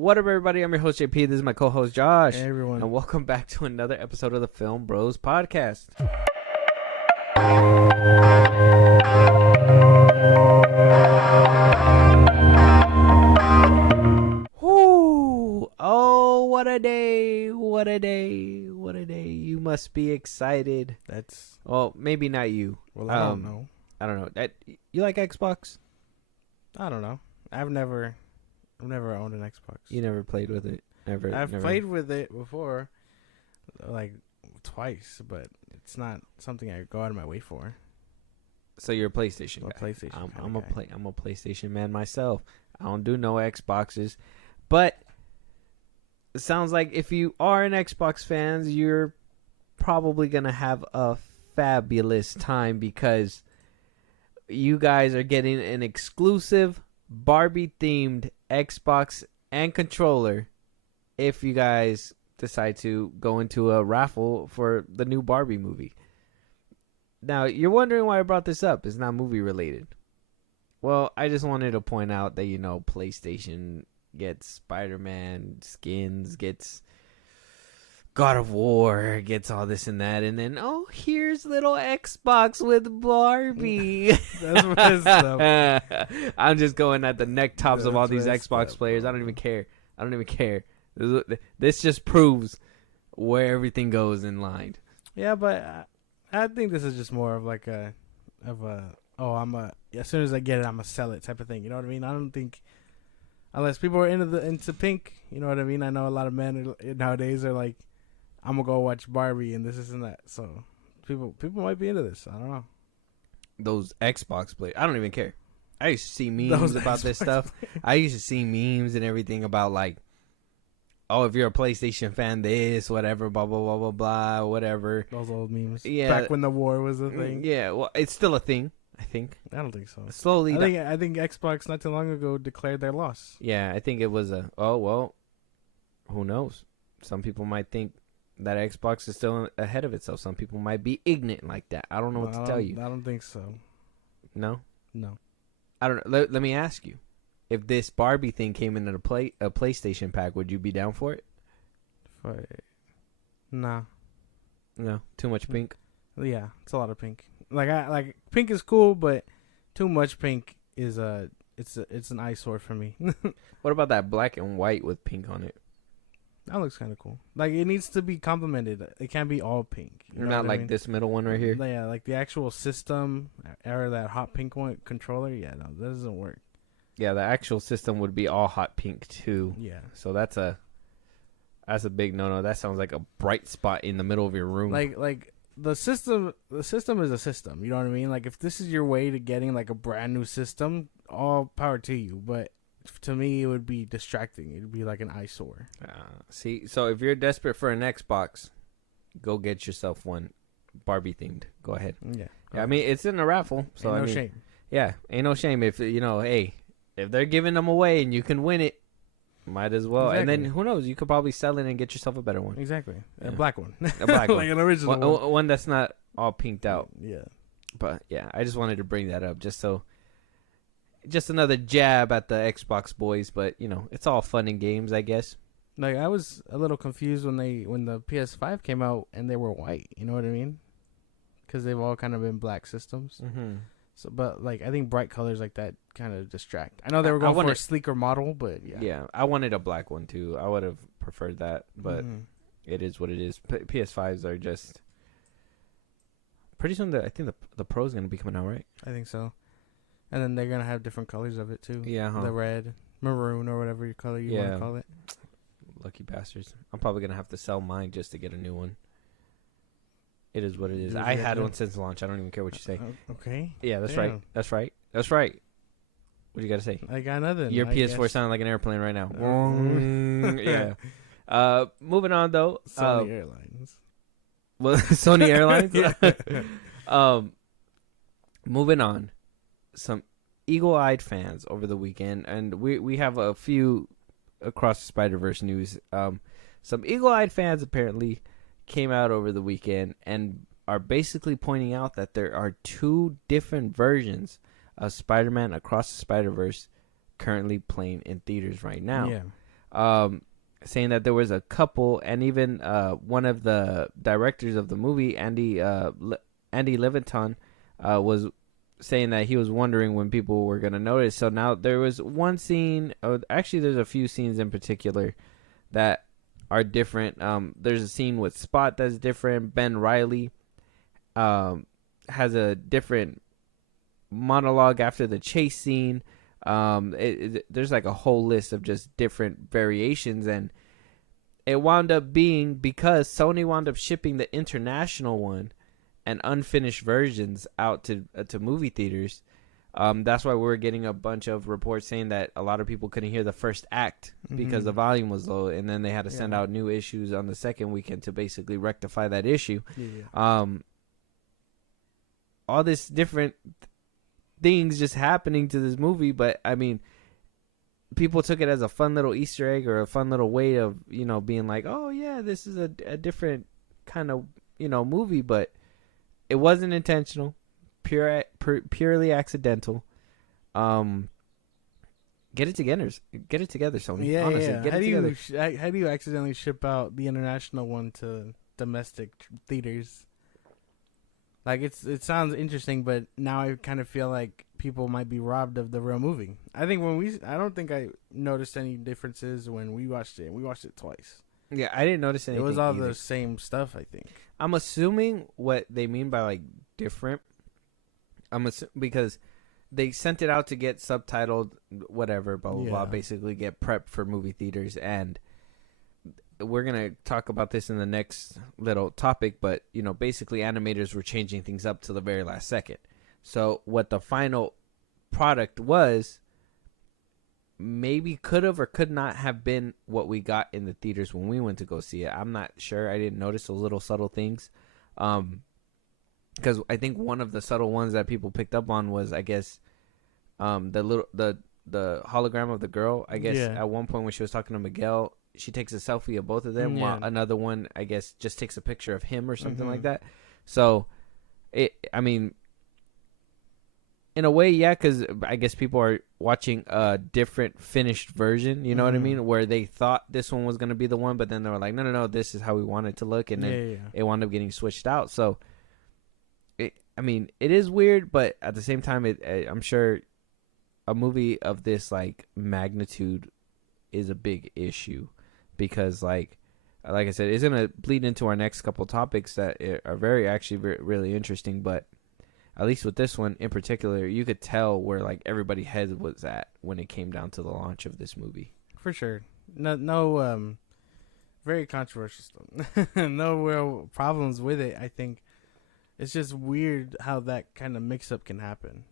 What up, everybody? I'm your host, JP. This is my co-host, Josh. Hey, everyone. And welcome back to another episode of the FilmBros podcast. Whoo! Oh, what a day. What a day. What a day. You must be excited. Well, maybe not you. Well, I don't know. I don't know. You like Xbox? I don't know. I've never owned an Xbox. You never played with it? I've played with it before, like twice, but it's not something I go out of my way for. So you're a PlayStation guy. PlayStation. I'm a PlayStation man myself. I don't do no Xboxes, but it sounds like if you are an Xbox fan, you're probably gonna have a fabulous time because you guys are getting an exclusive Barbie themed Xbox and controller if you guys decide to go into a raffle for the new Barbie movie. Now, you're wondering why I brought this up. It's not movie related. Well, I just wanted to point out that, PlayStation gets Spider-Man skins, gets God of War, gets all this and that, and then, here's little Xbox with Barbie. That's messed up. I'm just going at the neck tops of all these Xbox up, players. I don't even care. This just proves where everything goes in line. Yeah, but I think this is just more of like as soon as I get it, I'm gonna sell it type of thing. You know what I mean? I don't think unless people are into pink. You know what I mean? I know a lot of men nowadays are like, I'm gonna go watch Barbie and this and that. So people might be into this. I don't know. Those Xbox players, I don't even care. I used to see memes about this stuff. I used to see memes and everything about like, if you're a PlayStation fan, this, whatever, blah, blah, blah, blah, blah, whatever. Those old memes. Yeah. Back when the war was a thing. Yeah, well, it's still a thing, I think. I don't think so. Slowly. I think Xbox not too long ago declared their loss. Yeah, I think it was who knows? Some people might think that Xbox is still ahead of itself. Some people might be ignorant like that. I don't know what to tell you. I don't think so. No? No. I don't know. Let me ask you. If this Barbie thing came in a PlayStation pack, would you be down for it? Nah. No, too much pink. Yeah, it's a lot of pink. Like pink is cool, but too much pink is it's an eyesore for me. What about that black and white with pink on it? That looks kind of cool. Like it needs to be complemented. It can't be all pink. You know Not like this middle one right here. Yeah, like the actual system or that hot pink one controller. Yeah, no, that doesn't work. Yeah, the actual system would be all hot pink too. Yeah. So that's a big no-no. That sounds like a bright spot in the middle of your room. Like the system is a system. You know what I mean? Like if this is your way to getting like a brand new system, all power to you. But to me, it would be distracting. It would be like an eyesore. See, so if you're desperate for an Xbox, go get yourself one Barbie themed. Go ahead. Yeah. I mean, it's in a raffle, so ain't no shame. Yeah, ain't no shame if hey. If they're giving them away and you can win it, might as well. Exactly. And then who knows? You could probably sell it and get yourself a better one. Exactly. Yeah. A black one. A black one. Like an original one that's not all pinked out. Yeah. But yeah, I just wanted to bring that up just another jab at the Xbox boys. But it's all fun and games, I guess. Like I was a little confused when the PS5 came out and they were white. You know what I mean? Because they've all kind of been black systems. Mm-hmm. So, but like I think bright colors like that kind of distract. I know they were going for a sleeker model, but yeah. Yeah, I wanted a black one too. I would have preferred that, but It is what it is. PS5s are just pretty soon. I think the Pro is going to be coming out, right? I think so. And then they're going to have different colors of it too. Yeah, the red, maroon, or whatever color you want to call it. Lucky bastards! I'm probably going to have to sell mine just to get a new one. It is what it is. Did I had one since launch. I don't even care what you say. Okay. Yeah, that's right. That's right. What do you got to say? I got nothing. Your PS4 sounding like an airplane right now. Yeah. Moving on though. Sony Airlines. Well, Sony Airlines. Moving on. Some eagle-eyed fans over the weekend, and we have a few Across the Spiderverse news. Some eagle-eyed fans apparently came out over the weekend and are basically pointing out that there are two different versions of Spider-Man Across the Spiderverse currently playing in theaters right now. Yeah. saying that there was a couple, and even one of the directors of the movie, Andy Leviton, was saying that he was wondering when people were going to notice. So now there was one scene, actually there's a few scenes in particular that are different. There's a scene with Spot that's different. Ben Reilly has a different monologue after the chase scene. There's like a whole list of just different variations, and it wound up being because Sony wound up shipping the international one and unfinished versions out to movie theaters. That's why we're getting a bunch of reports saying that a lot of people couldn't hear the first act because the volume was low, and then they had to send out new issues on the second weekend to basically rectify that issue. All this different things just happening to this movie, but I mean, people took it as a fun little Easter egg or a fun little way of, you know, being like, oh yeah, this is a different kind of, you know, movie, but it wasn't intentional, purely accidental. Get it together, Sony. Yeah, honestly, yeah. Get it together. How do you accidentally ship out the international one to domestic theaters? Like, it sounds interesting, but now I kind of feel like people might be robbed of the real movie. I don't think I noticed any differences when we watched it. We watched it twice. Yeah, I didn't notice anything. It was all either. the same stuff, I think. I'm assuming what they mean by like different. Because they sent it out to get subtitled, whatever, blah blah blah. Basically, get prepped for movie theaters, and we're gonna talk about this in the next little topic. But you know, basically, animators were changing things up to the very last second. So what the final product was, maybe could have or could not have been what we got in the theaters when we went to go see it. I'm not sure. I didn't notice those little subtle things. Because I think one of the subtle ones that people picked up on was, I guess, the hologram of the girl. I guess at one point when she was talking to Miguel, she takes a selfie of both of them, while another one, I guess, just takes a picture of him or something like that. So, I mean, in a way, yeah, because I guess people are watching a different finished version, you know what I mean? Where they thought this one was going to be the one, but then they were like, no, this is how we want it to look. And then it wound up getting switched out. So, I mean, it is weird, but at the same time, I'm sure a movie of this, like, magnitude is a big issue. Because, like I said, it's going to bleed into our next couple topics that are really interesting, but at least with this one in particular, you could tell where like everybody's head was at when it came down to the launch of this movie. For sure. No, very controversial stuff. No real problems with it. I think it's just weird how that kind of mix-up can happen.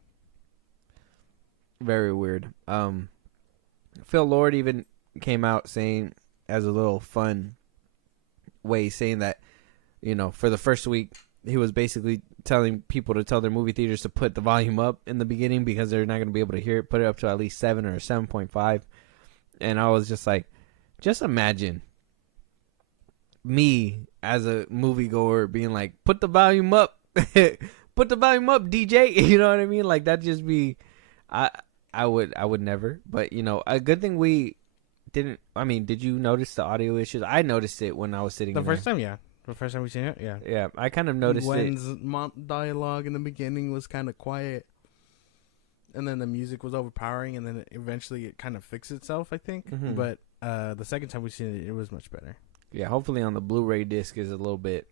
Very weird. Phil Lord even came out saying, as a little fun way, saying that, you know, for the first week, he was basically telling people to tell their movie theaters to put the volume up in the beginning because they're not going to be able to hear it. Put it up to at least 7 or 7.5. And I was just like, just imagine me as a moviegoer being like, put the volume up. Put the volume up, DJ. You know what I mean? Like, that'd just be, I would never. But, you know, a good thing we didn't. I mean, did you notice the audio issues? I noticed it when I was sitting the first time, yeah. The first time we seen it, yeah. Yeah, I kind of noticed Gwen's dialogue in the beginning was kind of quiet. And then the music was overpowering, and then eventually it kind of fixed itself, I think. Mm-hmm. But the second time we seen it, it was much better. Yeah, hopefully on the Blu-ray disc is a little bit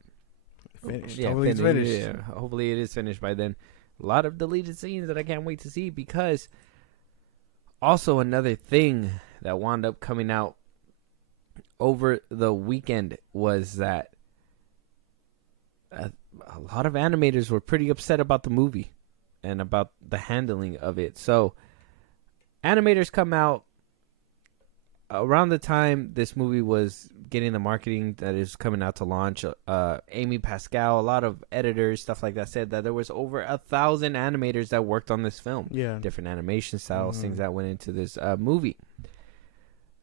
finished. Yeah, Hopefully it's finished. Yeah, hopefully it is finished by then. A lot of deleted scenes that I can't wait to see, because also another thing that wound up coming out over the weekend was that a lot of animators were pretty upset about the movie and about the handling of it. So animators come out around the time this movie was getting the marketing that is coming out to launch. Amy Pascal, a lot of editors, stuff like that, said that there was over 1,000 animators that worked on this film. Yeah. Different animation styles, things that went into this movie.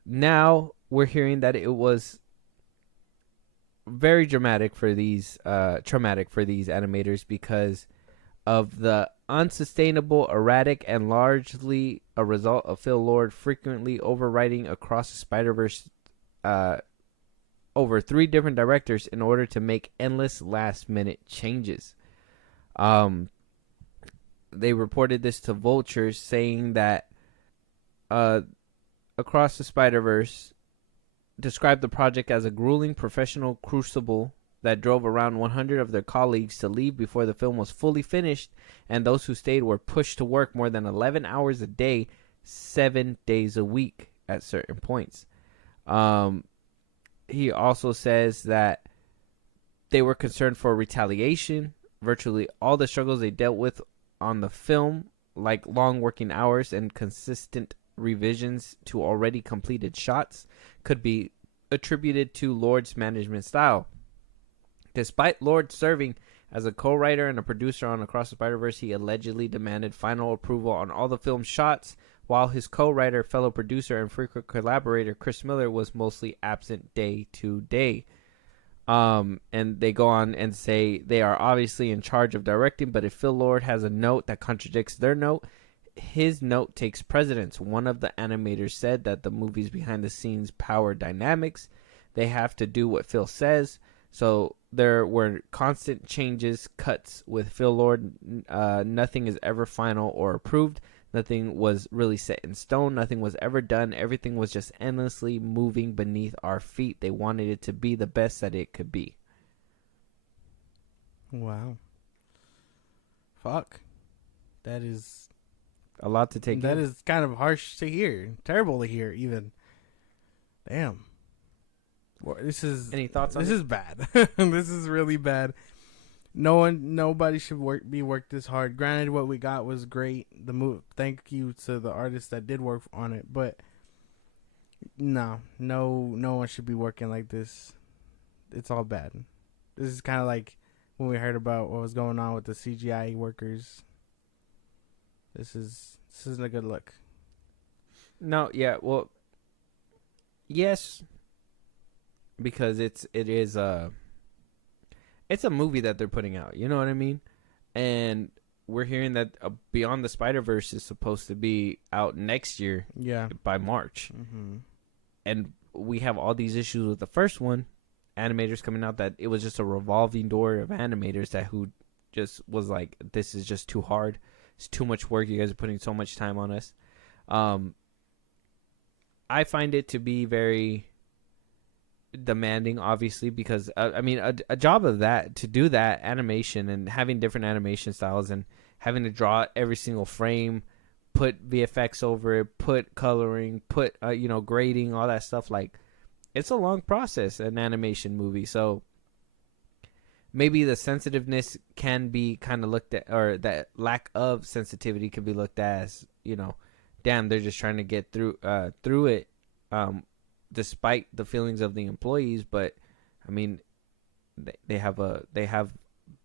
Now we're hearing that it was very traumatic for these animators because of the unsustainable, erratic, and largely a result of Phil Lord frequently overwriting Across the Spider-Verse over 3 different directors in order to make endless last-minute changes. They reported this to Vulture, saying that Across the Spider-Verse described the project as a grueling professional crucible that drove around 100 of their colleagues to leave before the film was fully finished, and those who stayed were pushed to work more than 11 hours a day, 7 days a week at certain points. He also says that they were concerned for retaliation. Virtually all the struggles they dealt with on the film, like long working hours and consistent revisions to already completed shots, could be attributed to Lord's management style. Despite Lord serving as a co-writer and a producer on Across the Spider-Verse, he allegedly demanded final approval on all the film's shots, while his co-writer, fellow producer, and frequent collaborator Chris Miller was mostly absent day to day. And they go on and say they are obviously in charge of directing, but if Phil Lord has a note that contradicts their note, his note takes precedence. One of the animators said that the movie's behind-the-scenes power dynamics, they have to do what Phil says. So there were constant changes, cuts with Phil Lord. Nothing is ever final or approved. Nothing was really set in stone. Nothing was ever done. Everything was just endlessly moving beneath our feet. They wanted it to be the best that it could be. Wow. Fuck. That is a lot to take in. That is kind of harsh to hear. Terrible to hear, even. Damn. Well, this is... Any thoughts on this? This is bad. This is really bad. Nobody should be worked this hard. Granted, what we got was great. Thank you to the artists that did work on it, but no one should be working like this. It's all bad. This is kind of like when we heard about what was going on with the CGI workers. This isn't a good look. No, yeah, well, yes, because it is it's a movie that they're putting out, you know what I mean? And we're hearing that Beyond the Spider-Verse is supposed to be out next year, by March. Mm-hmm. And we have all these issues with the first one, animators coming out, that it was just a revolving door of animators that who just was like, this is just too hard. It's too much work. You guys are putting so much time on us. I find it to be very demanding, obviously, because a job of that, to do that animation and having different animation styles and having to draw every single frame, put VFX over it, put coloring, put grading, all that stuff, like, it's a long process, an animation movie. So maybe the sensitiveness can be kind of looked at, or that lack of sensitivity can be looked at as, damn, they're just trying to get through it, despite the feelings of the employees. But I mean, they have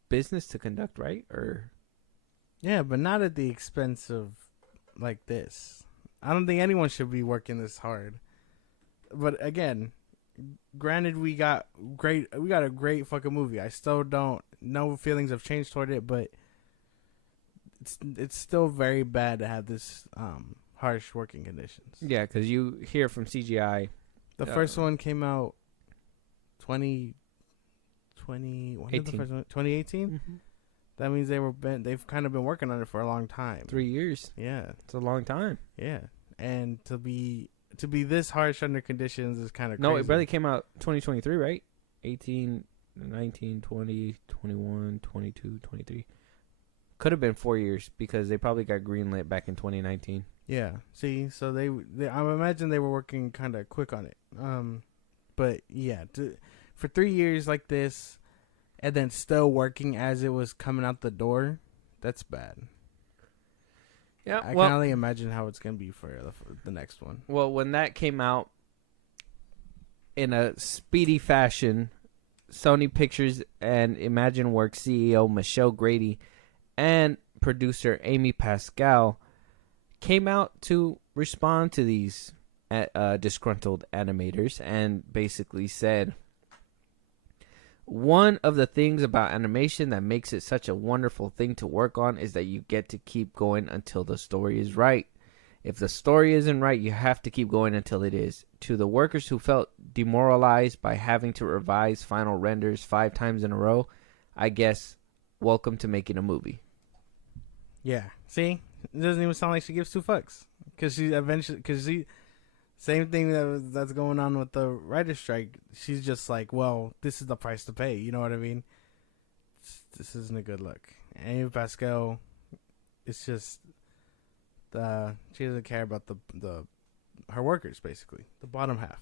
business to conduct, right? Or yeah, but not at the expense of like this. I don't think anyone should be working this hard. But again, granted, we got a great fucking movie. I still don't, no feelings have changed toward it, but it's still very bad to have this harsh working conditions. Yeah, because you hear from CGI. The first one came out 2020. When did the first one? 2018. Mm-hmm. That means they've kind of been working on it for a long time. 3 years. Yeah, it's a long time. Yeah, and to be this harsh under conditions is kind of crazy. No, it barely came out 2023, right? 18, 19, 20, 21, 22, 23. Could have been 4 years because they probably got greenlit back in 2019. Yeah. See, so they I imagine they were working kind of quick on it. But yeah, for 3 years like this, and then still working as it was coming out the door, that's bad. Yeah, I can only imagine how it's gonna be for the next one. Well, when that came out in a speedy fashion, Sony Pictures and ImagineWorks CEO Michelle Grady and producer Amy Pascal came out to respond to these disgruntled animators and basically said, One of the things about animation that makes it such a wonderful thing to work on is that you get to keep going until the story is right. If the story isn't right, you have to keep going until it is. To the workers who felt demoralized by having to revise final renders 5 times in a row, I guess, welcome to making a movie. Yeah. See, it doesn't even sound like she gives two fucks because same thing that's going on with the writer's strike. She's just like, well, this is the price to pay. You know what I mean? This isn't a good look. Amy Pascal, it's just she doesn't care about the her workers, basically the bottom half,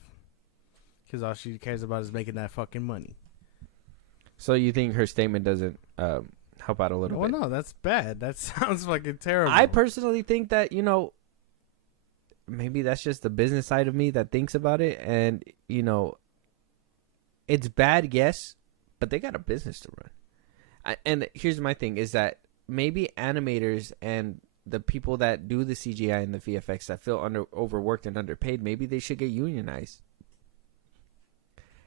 because all she cares about is making that fucking money. So you think her statement doesn't help out a little bit? Oh no, that's bad. That sounds fucking terrible. I personally think that, maybe that's just the business side of me that thinks about it, and it's bad, yes, but they got a business to run. And here's my thing is that maybe animators and the people that do the CGI and the VFX that feel overworked and underpaid, maybe they should get unionized.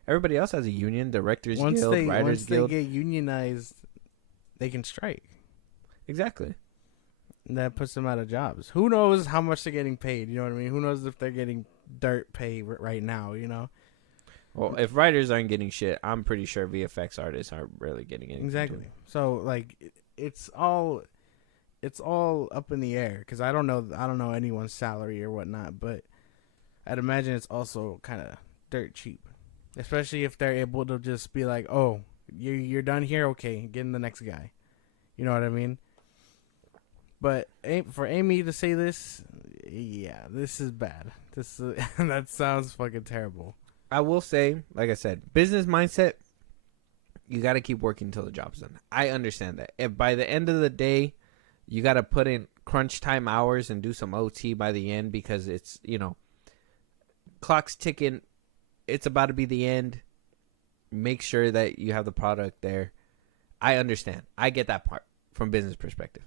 Everybody else has a union, Directors Guild, Writers Guild. Once they get unionized, they can strike. Exactly. And that puts them out of jobs. Who knows how much they're getting paid? You know what I mean? Who knows if they're getting dirt pay right now, Well, if writers aren't getting shit, I'm pretty sure VFX artists aren't really getting anything. Exactly. So, like, it's all up in the air because I don't know anyone's salary or whatnot, but I'd imagine it's also kind of dirt cheap, especially if they're able to just be like, oh, you're done here, okay, get in the next guy. You know what I mean? But for Amy to say this, yeah, this is bad. That sounds fucking terrible. I will say, like I said, business mindset, you got to keep working until the job's done. I understand that. If by the end of the day, you got to put in crunch time hours and do some OT by the end because it's, clock's ticking. It's about to be the end. Make sure that you have the product there. I understand. I get that part from business perspective.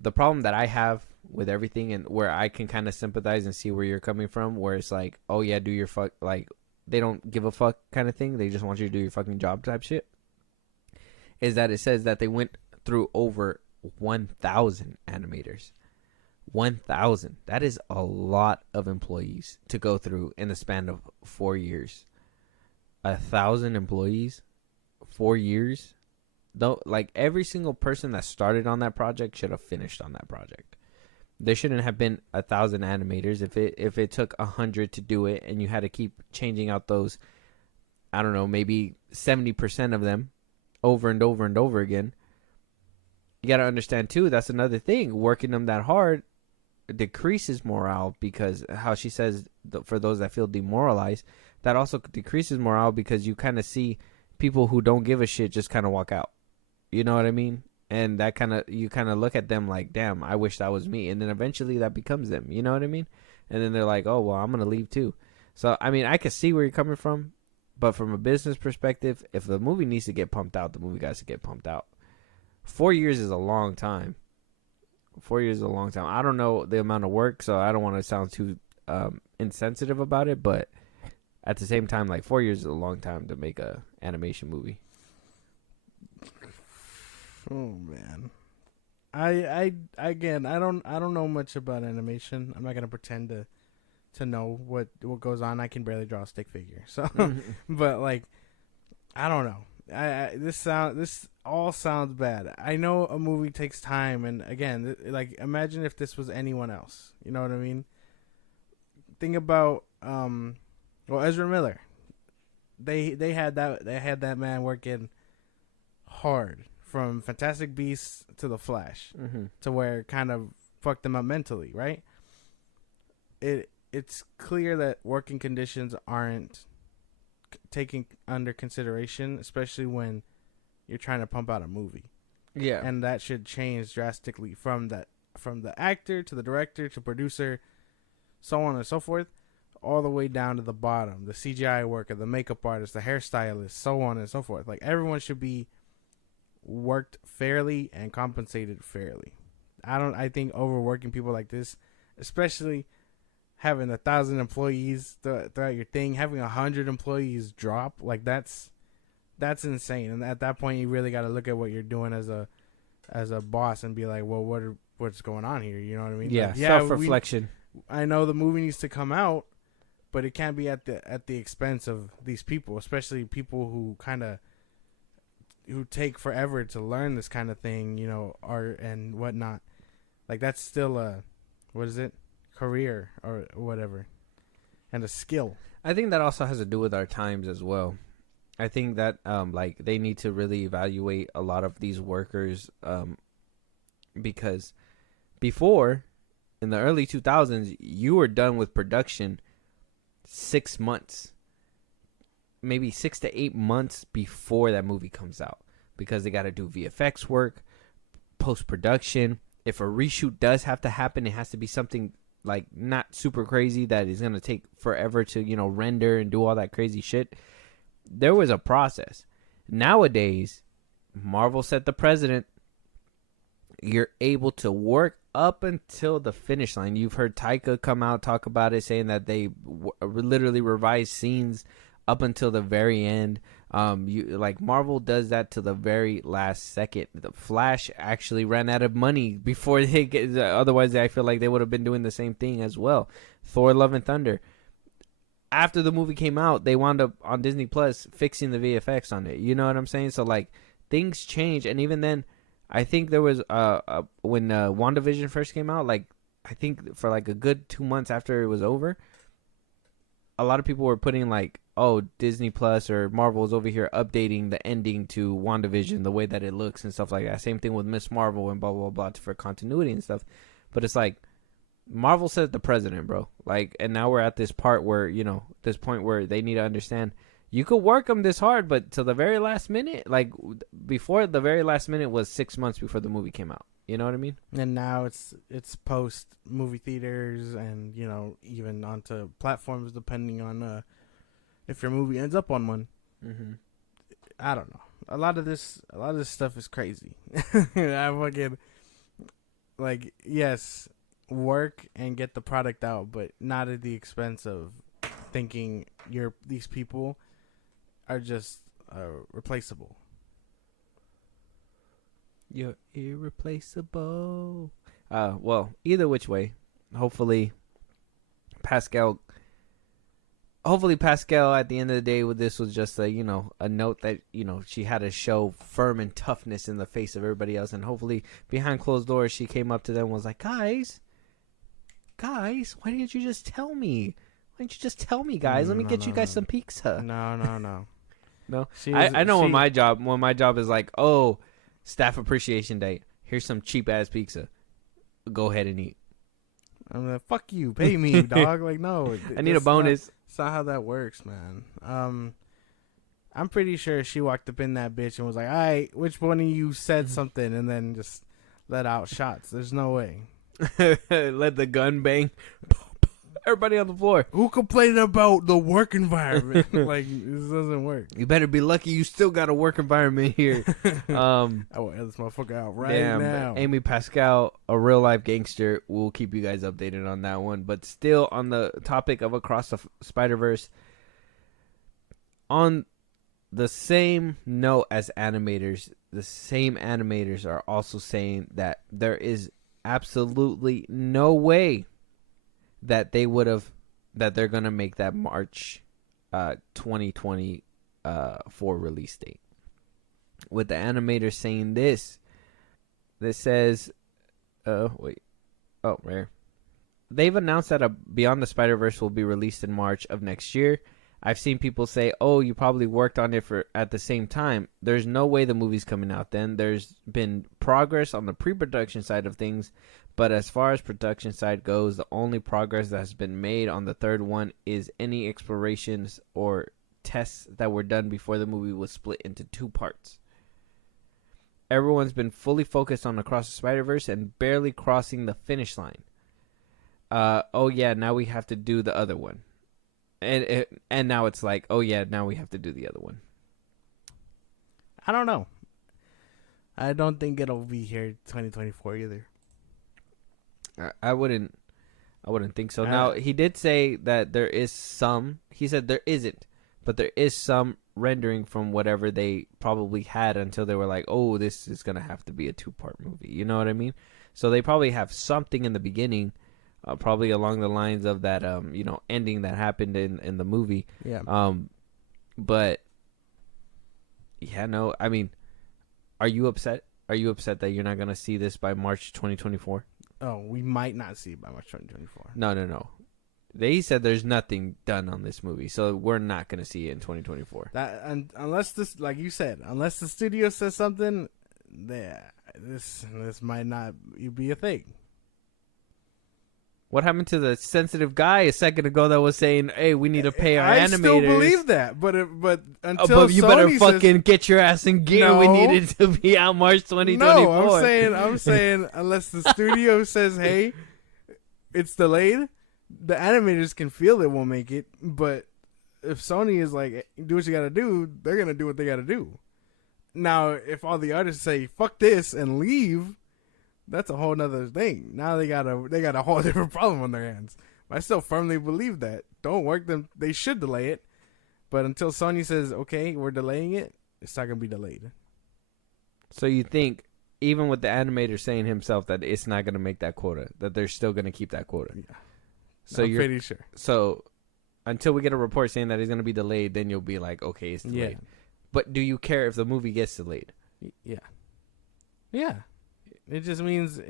The problem that I have with everything and where I can kind of sympathize and see where you're coming from, where it's like, oh yeah, do your fuck, like they don't give a fuck kind of thing. They just want you to do your fucking job type shit. Is that it says that they went through over 1,000 animators. 1,000. That is a lot of employees to go through in the span of 4 years. 1,000 employees, 4 years. Though, like every single person that started on that project should have finished on that project. There shouldn't have been 1,000 animators if it took 100 to do it, and you had to keep changing out those, I don't know, maybe 70% of them over and over and over again. You got to understand too, that's another thing. Working them that hard decreases morale because how she says for those that feel demoralized, that also decreases morale because you kind of see people who don't give a shit just kind of walk out. You know what I mean? And that you kind of look at them like, damn, I wish that was me. And then eventually that becomes them. You know what I mean? And then they're like, oh, well, I'm going to leave too. So, I mean, I can see where you're coming from. But from a business perspective, if the movie needs to get pumped out, the movie got to get pumped out. 4 years is a long time. 4 years is a long time. I don't know the amount of work, so I don't want to sound too insensitive about it. But at the same time, like 4 years is a long time to make a animation movie. Oh man, I don't know much about animation. I'm not gonna pretend to know what goes on. I can barely draw a stick figure. So, but like, I don't know. This all sounds bad. I know a movie takes time, and again, like imagine if this was anyone else. You know what I mean? Think about Ezra Miller. They had that man working hard. From Fantastic Beasts to The Flash, to where it kind of fucked them up mentally, right? It's clear that working conditions aren't taken under consideration, especially when you're trying to pump out a movie. Yeah, and that should change drastically from the actor to the director to producer, so on and so forth, all the way down to the bottom, the CGI worker, the makeup artist, the hairstylist, so on and so forth. Like everyone should be worked fairly and compensated fairly. I think overworking people like this, especially having 1,000 employees throughout your thing, having 100 employees drop, like that's that's insane. And at that point, you really got to look at what you're doing as a boss and be like, well, what's going on here? You know what I mean? Yeah, like, self-reflection. I know the movie needs to come out, but it can't be at the expense of these people, especially people who take forever to learn this kind of thing, you know, art and whatnot. Like, that's still a, what is it? Career or whatever. And a skill. I think that also has to do with our times as well. I think that like they need to really evaluate a lot of these workers because before, in the early 2000s, you were done with production 6 months, maybe 6 to 8 months before that movie comes out, because they got to do VFX work, post-production. If a reshoot does have to happen, it has to be something like not super crazy that is going to take forever to, you know, render and do all that crazy shit. There was a process. Nowadays, Marvel set the precedent. You're able to work up until the finish line. You've heard Taika come out talk about it, saying that they literally revised scenes up until the very end. Marvel does that to the very last second. The Flash actually ran out of money before they get. Otherwise, I feel like they would have been doing the same thing as well. Thor: Love and Thunder. After the movie came out, they wound up on Disney Plus fixing the VFX on it. You know what I'm saying? So like things change, and even then, I think there was when WandaVision first came out. Like I think for like a good 2 months after it was over, a lot of people were putting like, oh, Disney Plus or Marvel is over here updating the ending to WandaVision, the way that it looks and stuff like that. Same thing with Miss Marvel and blah, blah, blah for continuity and stuff. But it's like, Marvel set the precedent, bro. Like, and now we're at this part where, you know, this point where they need to understand you could work them this hard, but to the very last minute, like before the very last minute was 6 months before the movie came out. You know what I mean? And now it's post movie theaters and, you know, even onto platforms depending on if your movie ends up on one. Mm-hmm. I don't know. A lot of this stuff is crazy. I fucking like, yes, work and get the product out, but not at the expense of thinking these people are just replaceable. You're irreplaceable. Well, either which way, hopefully Pascal at the end of the day with this was just a, you know, a note that, you know, she had to show firm and toughness in the face of everybody else, and hopefully behind closed doors she came up to them and was like, guys, why didn't you just tell me? Why didn't you just tell me, guys? Let me get you guys some pizza. No. No. I know when my job is like, oh, Staff Appreciation Day, here's some cheap ass pizza. Go ahead and eat. I'm like, fuck you, pay me, dog. Like, no. I need a bonus. That's not how that works, man. I'm pretty sure she walked up in that bitch and was like, all right, which one of you said something, and then just let out shots. There's no way. Let the gun bang. Everybody on the floor. Who complained about the work environment? Like, this doesn't work. You better be lucky you still got a work environment here. I will air this motherfucker out now. Amy Pascal, a real life gangster. We'll keep you guys updated on that one. But still on the topic of Across the Spiderverse, on the same note as animators, the same animators are also saying that there is absolutely no way that they're going to make that March 2024 release date. With the animators saying this says, rare. They've announced that Beyond the Spider-Verse will be released in March of next year. I've seen people say, oh, you probably worked on it at the same time. There's no way the movie's coming out then. There's been progress on the pre-production side of things, but as far as production side goes, the only progress that has been made on the third one is any explorations or tests that were done before the movie was split into 2 parts. Everyone's been fully focused on Across the Spider-Verse and barely crossing the finish line. Now we have to do the other one. And now it's like, oh yeah, now we have to do the other one. I don't know. I don't think it'll be here 2024 either. I wouldn't think so. Now, he did say that there is some. He said there isn't, but there is some rendering from whatever they probably had until they were like, oh, this is gonna have to be a 2-part movie. You know what I mean? So they probably have something in the beginning, probably along the lines of that, ending that happened in the movie. Yeah. But yeah, no, I mean, are you upset? Are you upset that you're not gonna see this by March 2024? Oh, we might not see it by March 2024. No. They said there's nothing done on this movie, so we're not gonna see it in 2024. Unless this, like you said, unless the studio says something, this might not be a thing. What happened to the sensitive guy a second ago that was saying, "Hey, we need to pay our animators"? I still believe that, but until but you Sony better fucking says, get your ass in gear. No. We need it to be out March 2024. No, I'm saying unless the studio says, "Hey, it's delayed," the animators can feel it won't make it. But if Sony is like, "Do what you gotta do," they're gonna do what they gotta do. Now, if all the artists say "fuck this" and leave, that's a whole nother thing. Now they got a whole different problem on their hands. But I still firmly believe that. Don't work them. They should delay it. But until Sony says, okay, we're delaying it, it's not going to be delayed. So you think, even with the animator saying himself that it's not going to make that quota, that they're still going to keep that quota? Yeah. So I'm pretty sure. So until we get a report saying that it's going to be delayed, then you'll be like, okay, it's delayed. Yeah. But do you care if the movie gets delayed? Yeah. Yeah. It just means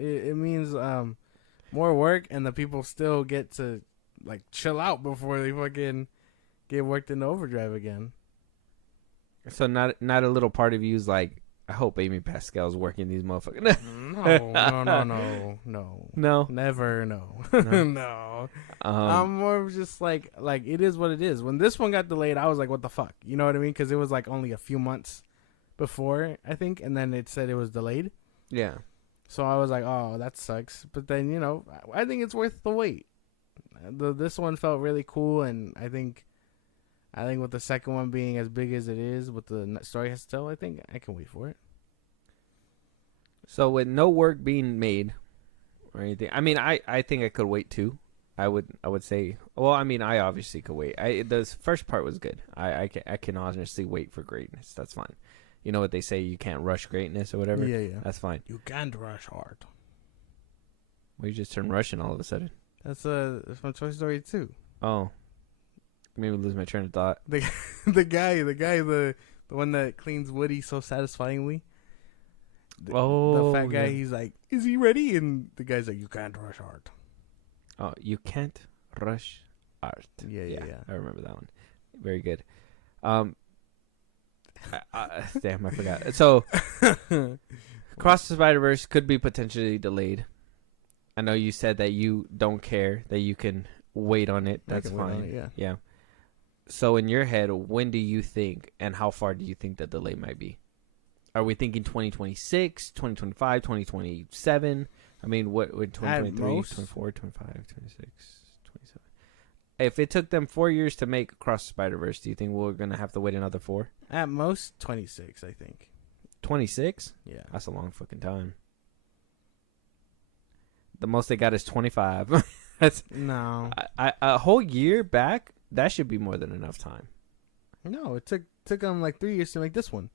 more work, and the people still get to like chill out before they fucking get worked into overdrive again. So not a little part of you's like, I hope Amy Pascal's working these motherfuckers. No. Never, no. No. I'm more of just like it is what it is. When this one got delayed, I was like, what the fuck? You know what I mean? Because it was like only a few months before, I think, and then it said it was delayed. Yeah. So I was like, oh, that sucks. But then, I think it's worth the wait. This one felt really cool, and I think with the second one being as big as it is, with the story has to tell, I think I can wait for it. So with no work being made or anything, I mean, I think I could wait too. I would say, well, I mean, I obviously could wait. The first part was good. I can honestly wait for greatness. That's fine. You know what they say, you can't rush greatness or whatever? Yeah. That's fine. You can't rush hard. Well, you just turned Russian all of a sudden. That's from Toy Story 2. Oh. Maybe lose my train of thought. The one that cleans Woody so satisfyingly. The fat guy, he's like, is he ready? And the guy's like, you can't rush hard. Oh, you can't rush art. Yeah. I remember that one. Very good. Damn, I forgot. So, Across the Spiderverse could be potentially delayed. I know you said that you don't care, that you can wait on it. That's fine. Yeah. So, in your head, when do you think and how far do you think the delay might be? Are we thinking 2026, 2025, 2027? I mean, what would 2023, 24, 25, 26, 27? If it took them 4 years to make Across the Spiderverse, do you think we're going to have to wait another 4? At most, 26, I think. 26? Yeah. That's a long fucking time. The most they got is 25. That's no. A whole year back, that should be more than enough time. No, it took them like 3 years to make this one.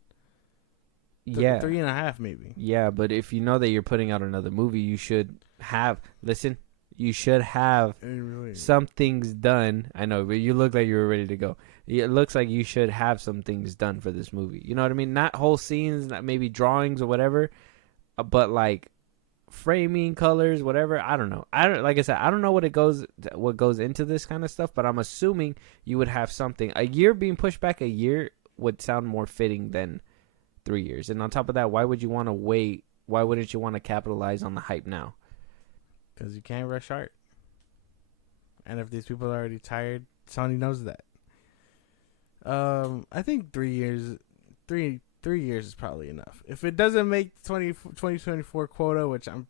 Yeah. 3.5 maybe. Yeah, but if you know that you're putting out another movie, you should have... Listen... You should have some things done. I know, but you look like you were ready to go. It looks like you should have some things done for this movie. You know what I mean? Not whole scenes, not maybe drawings or whatever, but like framing, colors, whatever. I don't know. Like I said, I don't know what goes into this kind of stuff, but I'm assuming you would have something. A year being pushed back a year would sound more fitting than 3 years. And on top of that, why would you want to wait? Why wouldn't you want to capitalize on the hype now? Because you can't rush art. And if these people are already tired, Sony knows that. I think 3 years, 3 years is probably enough. If it doesn't make 2024 quota, which I'm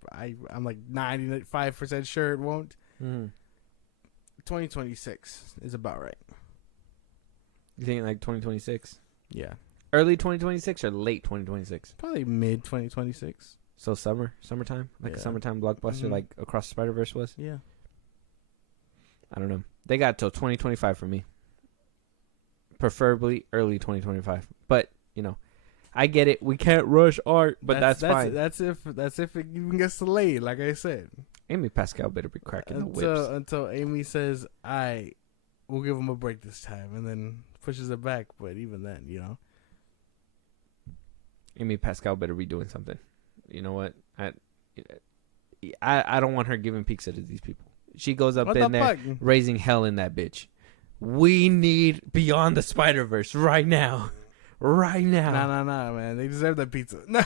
like 95% sure it won't, 2026 is about right. You think like 2026? Yeah. Early 2026 or late 2026? Probably mid 2026. So summertime? Like a summertime blockbuster like Across the Spider-Verse was? Yeah. I don't know. They got till 2025 for me. preferably early 2025. But you know, I get it. We can't rush art, but that's fine. That's if it even gets delayed. Like I said, Amy Pascal better be cracking the whips until Amy says, we'll give him a break this time," and then pushes it back. But even then, you know, Amy Pascal better be doing something. You know what? I don't want her giving pizza to these people. She goes up in there raising hell in that bitch. We need Beyond the Spider-Verse right now. Right now. Nah, man. They deserve that pizza. No.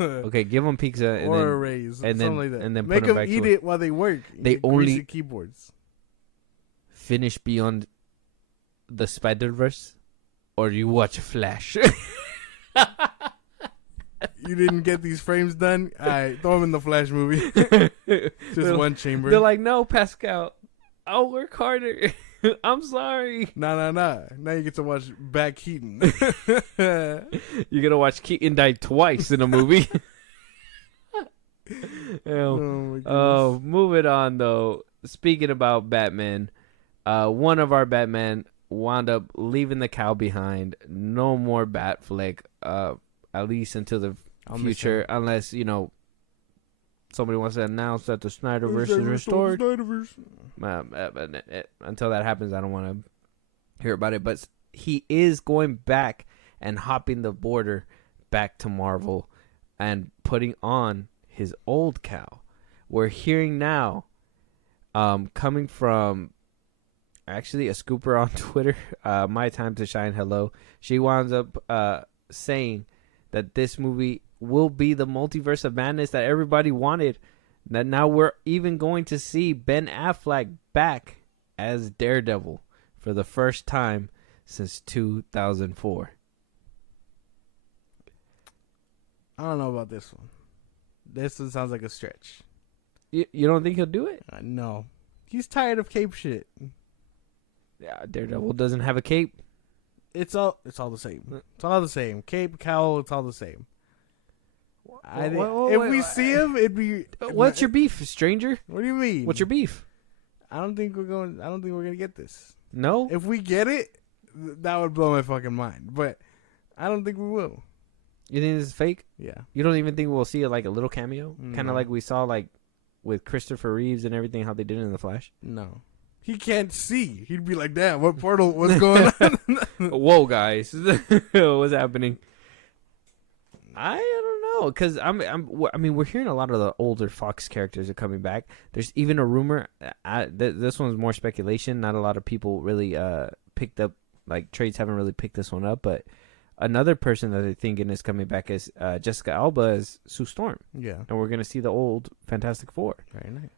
Okay, give them pizza and or then, a raise. and then, like that. and then make put them back eat to it while they work. They only keyboards. Finish Beyond the Spider-Verse, or you watch Flash. You didn't get these frames done? Alright, throw them in the Flash movie. Just one chamber. They're like, no, Pascal, I'll work harder. I'm sorry. Nah. Now you get to watch Back Keaton. You're going to watch Keaton die twice in a movie. Moving on, though. Speaking about Batman, one of our Batman wound up leaving the cow behind. No more Batfleck, at least until the future, unless, you know, somebody wants to announce that the Snyderverse is restored. Until that happens, I don't want to hear about it. But he is going back and hopping the border back to Marvel and putting on his old cow. We're hearing now, coming from actually a scooper on Twitter, My Time to Shine, hello. She winds up saying that this movie will be the multiverse of madness that everybody wanted. That now we're even going to see Ben Affleck back as Daredevil for the first time since 2004. I don't know about this one. This one sounds like a stretch. You don't think he'll do it? No. He's tired of cape shit. Yeah, Daredevil doesn't have a cape. It's all the same. It's all the same. Cape, cowl, it's all the same. If we see him, it'd be. What's your beef, stranger? What do you mean? What's your beef? I don't think we're gonna get this. No. If we get it, that would blow my fucking mind. But I don't think we will. You think this is fake? Yeah. You don't even think we'll see like a little cameo, kind of No. like we saw like with Christopher Reeves and everything, how they did it in The Flash? No. He can't see. He'd be like, "Damn, what portal? What's going on?" Whoa, guys, what's happening? I don't know, cause I mean, we're hearing a lot of the older Fox characters are coming back. There's even a rumor. This one's more speculation. Not a lot of people really picked up. Like trades haven't really picked this one up, but another person that they're thinking is coming back is Jessica Alba as Sue Storm. Yeah, and we're gonna see the old Fantastic Four. Very nice.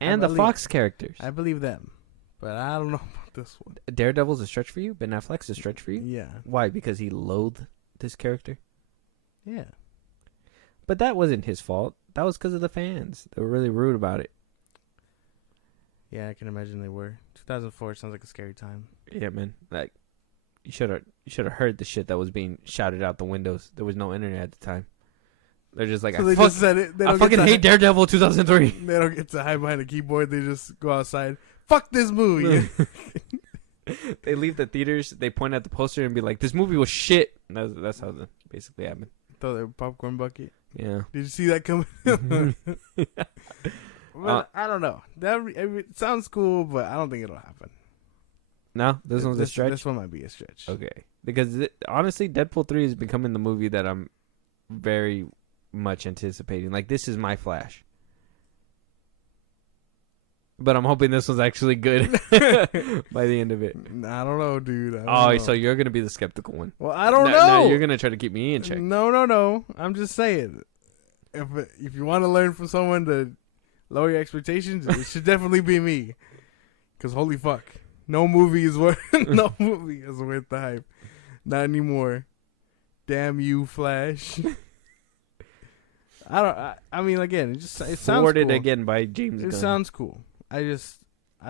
And the Fox characters. I believe them, but I don't know about this one. Daredevil's a stretch for you. Ben Affleck's a stretch for you. Yeah. Why? Because he loathed this character. Yeah. But that wasn't his fault. That was because of the fans. They were really rude about it. Yeah, I can imagine they were. 2004 sounds like a scary time. Yeah, man. Like you should have heard the shit that was being shouted out the windows. There was no internet at the time. They're just like, so they just said it. I fucking hate Daredevil 2003. They don't get to hide behind a keyboard. They just go outside. Fuck this movie. They leave the theaters. They point at the poster and be like, "This movie was shit." And that's how it basically happened. Throw their popcorn bucket. Yeah. Did you see that coming? Well, I don't know. It sounds cool, but I don't think it'll happen. No, this one's a stretch. This one might be a stretch. Okay, because honestly, Deadpool 3 is becoming the movie that I'm very much anticipating. Like, this is my Flash. But I'm hoping this one's actually good by the end of it. I don't know, dude. So you're going to be the skeptical one. Well, I don't know. No, you're going to try to keep me in check. No. I'm just saying. If you want to learn from someone to lower your expectations, it should definitely be me. Because holy fuck. No movie is worth the hype. Not anymore. Damn you, Flash. I mean, again, it sounds Thwarted cool. again by James Gunn. It sounds cool. I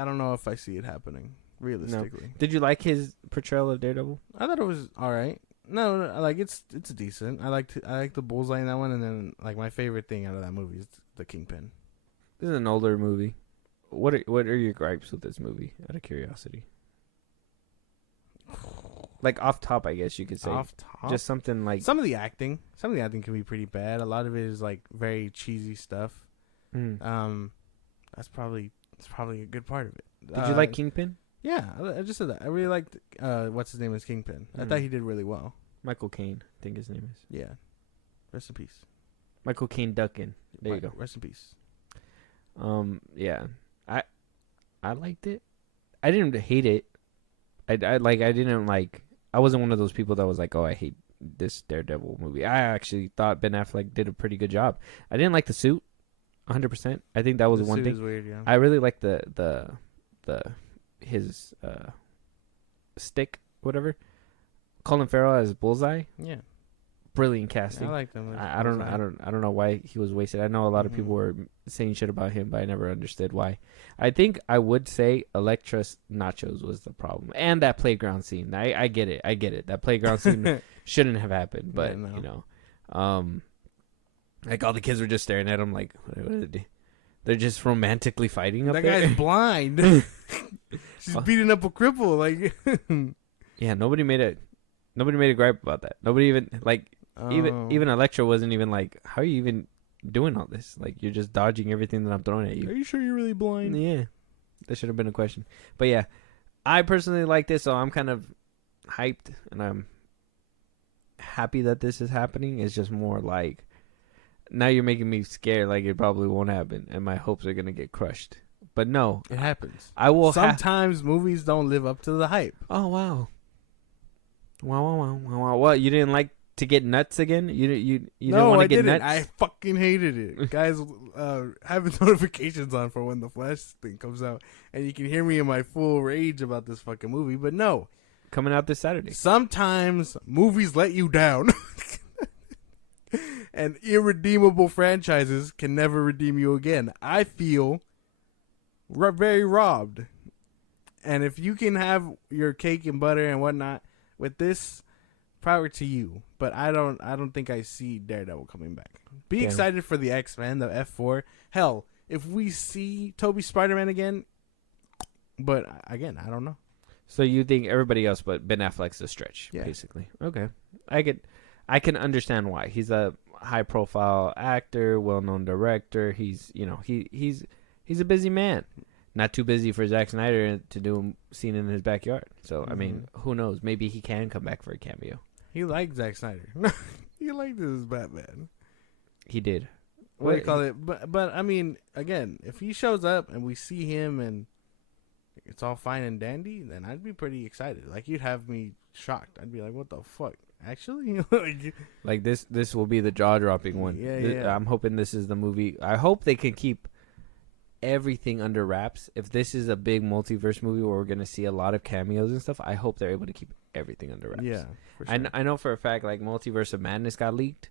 don't know if I see it happening realistically. No. Did you like his portrayal of Daredevil? I thought it was all right. No, like it's decent. I like the bullseye in that one, and then like my favorite thing out of that movie is the Kingpin. This is an older movie. What are your gripes with this movie? Out of curiosity. Like off top, I guess you could say. Off top, Just something like some of the acting can be pretty bad. A lot of it is like very cheesy stuff. That's probably a good part of it. Did you like Kingpin? Yeah, I just said that. I really liked what's his name is Kingpin. I thought he did really well. Michael Caine, I think his name is. Yeah, rest in peace. Michael Caine Duncan. There you go. Rest in peace. Yeah, I liked it. I didn't hate it. I didn't like. I wasn't one of those people that was like, oh, I hate this Daredevil movie. I actually thought Ben Affleck did a pretty good job. I didn't like the suit, 100%. I think that was The one suit thing. is weird, yeah. I really liked his stick, whatever. Colin Farrell as Bullseye. Yeah, Brilliant casting. I like them. I don't know why he was wasted. I know a lot of people were saying shit about him, but I never understood why. I think I would say Electra's nachos was the problem, and that playground scene. I get it. That playground scene shouldn't have happened, but Yeah, no. you know, like all the kids were just staring at him, like what did they? They're just romantically fighting up That there. guy's blind. She's beating up a cripple. Like, Yeah, nobody made a gripe about that. Nobody even like. Even Electra wasn't even like, how are you even doing all this? Like, you're just dodging everything that I'm throwing at you. Are you sure you're really blind? Yeah, that should have been a question. But yeah, I personally like this, so I'm kind of hyped and I'm happy that this is happening. It's just more like, now you're making me scared. Like it probably won't happen, and my hopes are gonna get crushed. But no, It happens. I will. Sometimes movies don't live up to the hype. Oh wow. Wow. What, you didn't like to get nuts again? You didn't want to get nuts? I fucking hated it. Guys, having notifications on for when the Flash thing comes out, and you can hear me in my full rage about this fucking movie. But no, Coming out this Saturday. sometimes movies let you down, and irredeemable franchises can never redeem you again. I feel very robbed, and if you can have your cake and butter and whatnot with this, power to you. But I don't think I see Daredevil coming back. Be Damn. excited for the X-Men, the F4. Hell, if we see Toby Spider-Man again, but again, I don't know. So you think everybody else but Ben Affleck's a stretch, Yeah. basically? Okay, I can understand why. He's a high-profile actor, well-known director. He's he's a busy man. Not too busy for Zack Snyder to do a scene in his backyard. So I mean, who knows? Maybe he can come back for a cameo. He liked Zack Snyder. He liked his Batman. He did. What do you call it? But I mean, again, if he shows up and we see him and it's all fine and dandy, then I'd be pretty excited. Like, you'd have me shocked. I'd be like, what the fuck? Actually? Like this will be the jaw-dropping one. Yeah. I'm hoping this is the movie. I hope they can keep everything under wraps. If this is a big multiverse movie where we're gonna see a lot of cameos and stuff, I hope they're able to keep everything under wraps. Yeah, for sure. I know for a fact, like, Multiverse of Madness got leaked.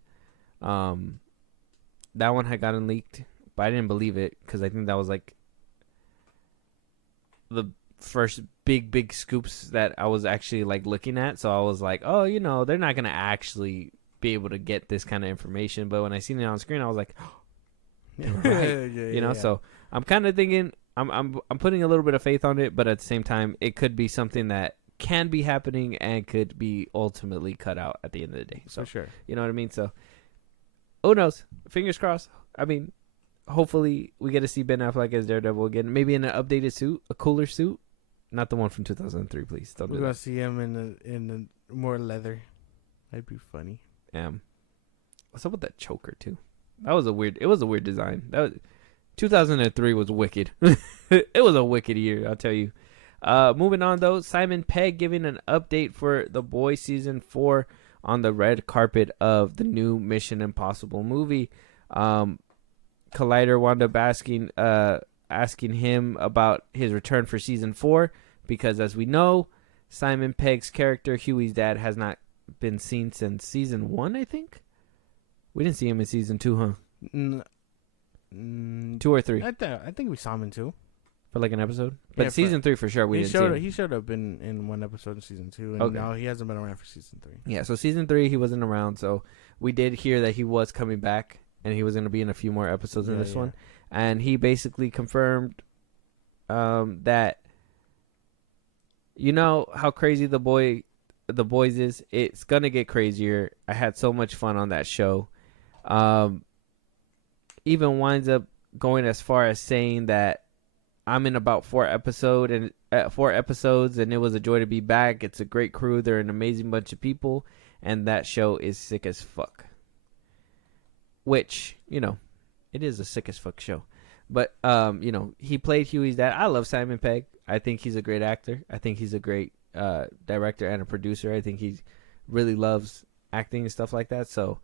That one had gotten leaked, but I didn't believe it because I think that was like the first big scoops that I was actually like looking at. So I was like, oh, they're not gonna actually be able to get this kind of information. But when I seen it on screen, I was like, they were right. Yeah. So I'm kind of thinking I'm putting a little bit of faith on it, but at the same time, it could be something that can be happening and could be ultimately cut out at the end of the day. So For sure. you know what I mean? So who knows? Fingers crossed. I mean, hopefully we get to see Ben Affleck as Daredevil again. Maybe in an updated suit, a cooler suit. Not the one from 2003, please. Don't We're do gonna that. see him in more leather. That'd be funny. What's up with that choker too? It was a weird design. 2003 was wicked. It was a wicked year, I'll tell you. Moving on though, Simon Pegg giving an update for The Boys season 4 on the red carpet of the new Mission Impossible movie. Collider wound up asking him about his return for season 4 because, as we know, Simon Pegg's character, Huey's dad, has not been seen since season 1, I think. We didn't see him in season 2, huh? 2 or 3 I think we saw him in 2. for like an episode, but Yeah, season 3 for sure we didn't see him. He showed up in one episode in season 2, and Okay. now he hasn't been around for season 3. Yeah, so season 3 he wasn't around, so we did hear that he was coming back and he was going to be in a few more episodes in this one, and he basically confirmed that, you know how crazy the boy The Boys is, it's gonna get crazier. I had so much fun on that show. Um, even winds up going as far as saying that I'm in about 4 episodes, and it was a joy to be back. It's a great crew. They're an amazing bunch of people, and that show is sick as fuck. Which, it is a sick as fuck show. But he played Huey's dad. I love Simon Pegg. I think he's a great actor. I think he's a great director and a producer. I think he really loves acting and stuff like that. So,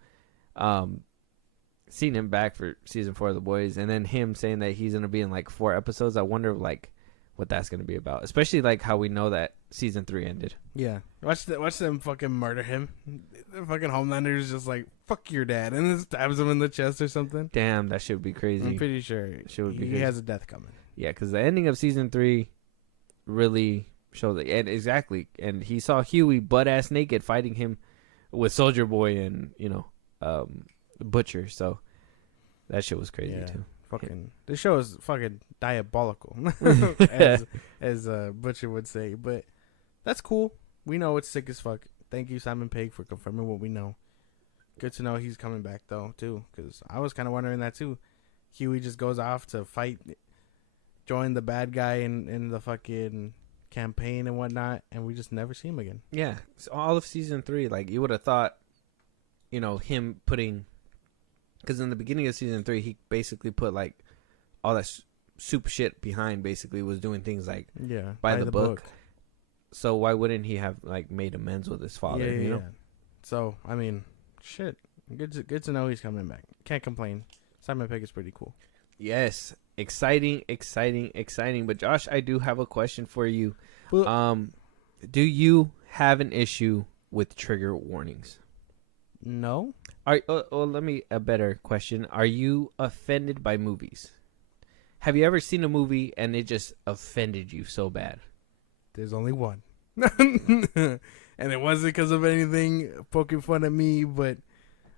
seeing him back for season 4 of The Boys, and then him saying that he's gonna be in like 4 episodes, I wonder like what that's gonna be about. Especially like how we know that season 3 ended. Yeah, watch them fucking murder him. The fucking Homelander is just like, fuck your dad, and then stabs him in the chest or something. Damn, that should be crazy. I'm pretty sure he has a death coming. Yeah, because the ending of season 3 really showed it. And exactly, and he saw Huey butt ass naked fighting him with Soldier Boy and Butcher. So that shit was crazy too. Fucking, this show is fucking diabolical, as Butcher would say. But that's cool. We know it's sick as fuck. Thank you, Simon Pegg, for confirming what we know. Good to know he's coming back though too, because I was kind of wondering that too. Huey just goes off to fight, join the bad guy in the fucking campaign and whatnot, and we just never see him again. Yeah, so all of season 3, like you would have thought, him putting, because in the beginning of season 3, he basically put like all that soup shit behind. Basically, was doing things like by the book. So why wouldn't he have like made amends with his father? Yeah. So I mean, shit. Good to know he's coming back. Can't complain. Simon Pegg is pretty cool. Yes, exciting. But Josh, I do have a question for you. Do you have an issue with trigger warnings? No. Let me a better question. Are you offended by movies? Have you ever seen a movie and it just offended you so bad? There's only one. And it wasn't because of anything poking fun at me, but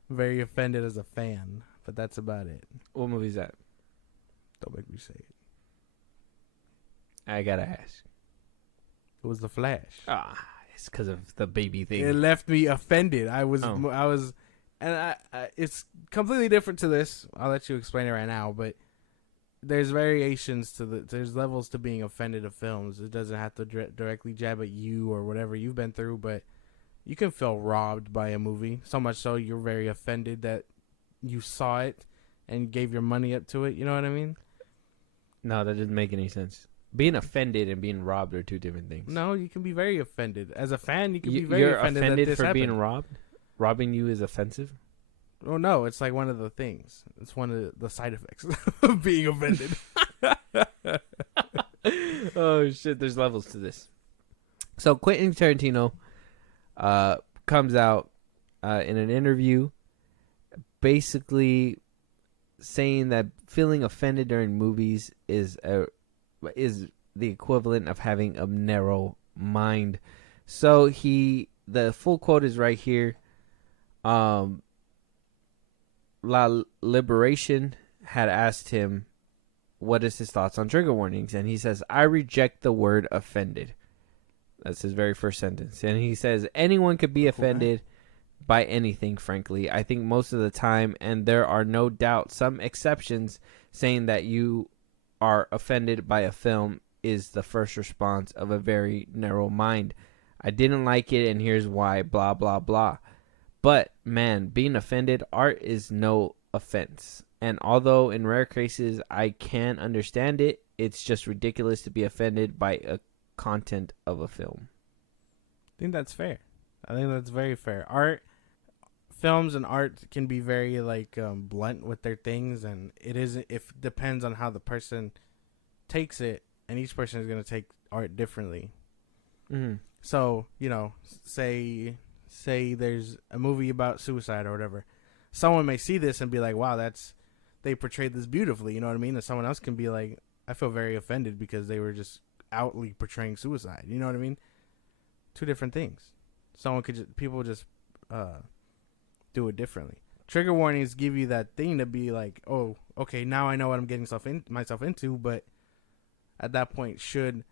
very offended as a fan. But that's about it. What movie is that? Don't make me say it. I gotta ask. It was The Flash. It's because of the baby thing. It left me offended. I was, and it's completely different to this. I'll let you explain it right now, but there's variations to there's levels to being offended of films. It doesn't have to directly jab at you or whatever you've been through, but you can feel robbed by a movie. So much so you're very offended that you saw it and gave your money up to it. You know what I mean? No, that doesn't make any sense. Being offended and being robbed are two different things. No, you can be very offended. As a fan, you can be very You're offended offended that this for happened. being robbed? Robbing you is offensive? Oh, no, it's like one of the things. It's one of the side effects of being offended. Oh, shit. There's levels to this. So, Quentin Tarantino comes out in an interview basically saying that feeling offended during movies is the equivalent of having a narrow mind. So, the full quote is right here. La Liberation had asked him what is his thoughts on trigger warnings, and he says, I reject the word offended. That's his very first sentence. And he says, anyone could be offended by anything, frankly. I think most of the time, and there are no doubt some exceptions, saying that you are offended by a film is the first response of a very narrow mind. I didn't like it, and here's why, blah, blah, blah. But, man, being offended, art is no offense. And although in rare cases I can understand it, it's just ridiculous to be offended by a content of a film. I think that's fair. I think that's very fair. Films and art can be very blunt with their things, and it isn't. It depends on how the person takes it, and each person is going to take art differently. Mm-hmm. So say there's a movie about suicide or whatever. Someone may see this and be like, wow, they portrayed this beautifully. You know what I mean? And someone else can be like, I feel very offended because they were just outly portraying suicide. You know what I mean? Two different things. People just do it differently. Trigger warnings give you that thing to be like, oh, okay, now I know what I'm getting myself into. But at that point, should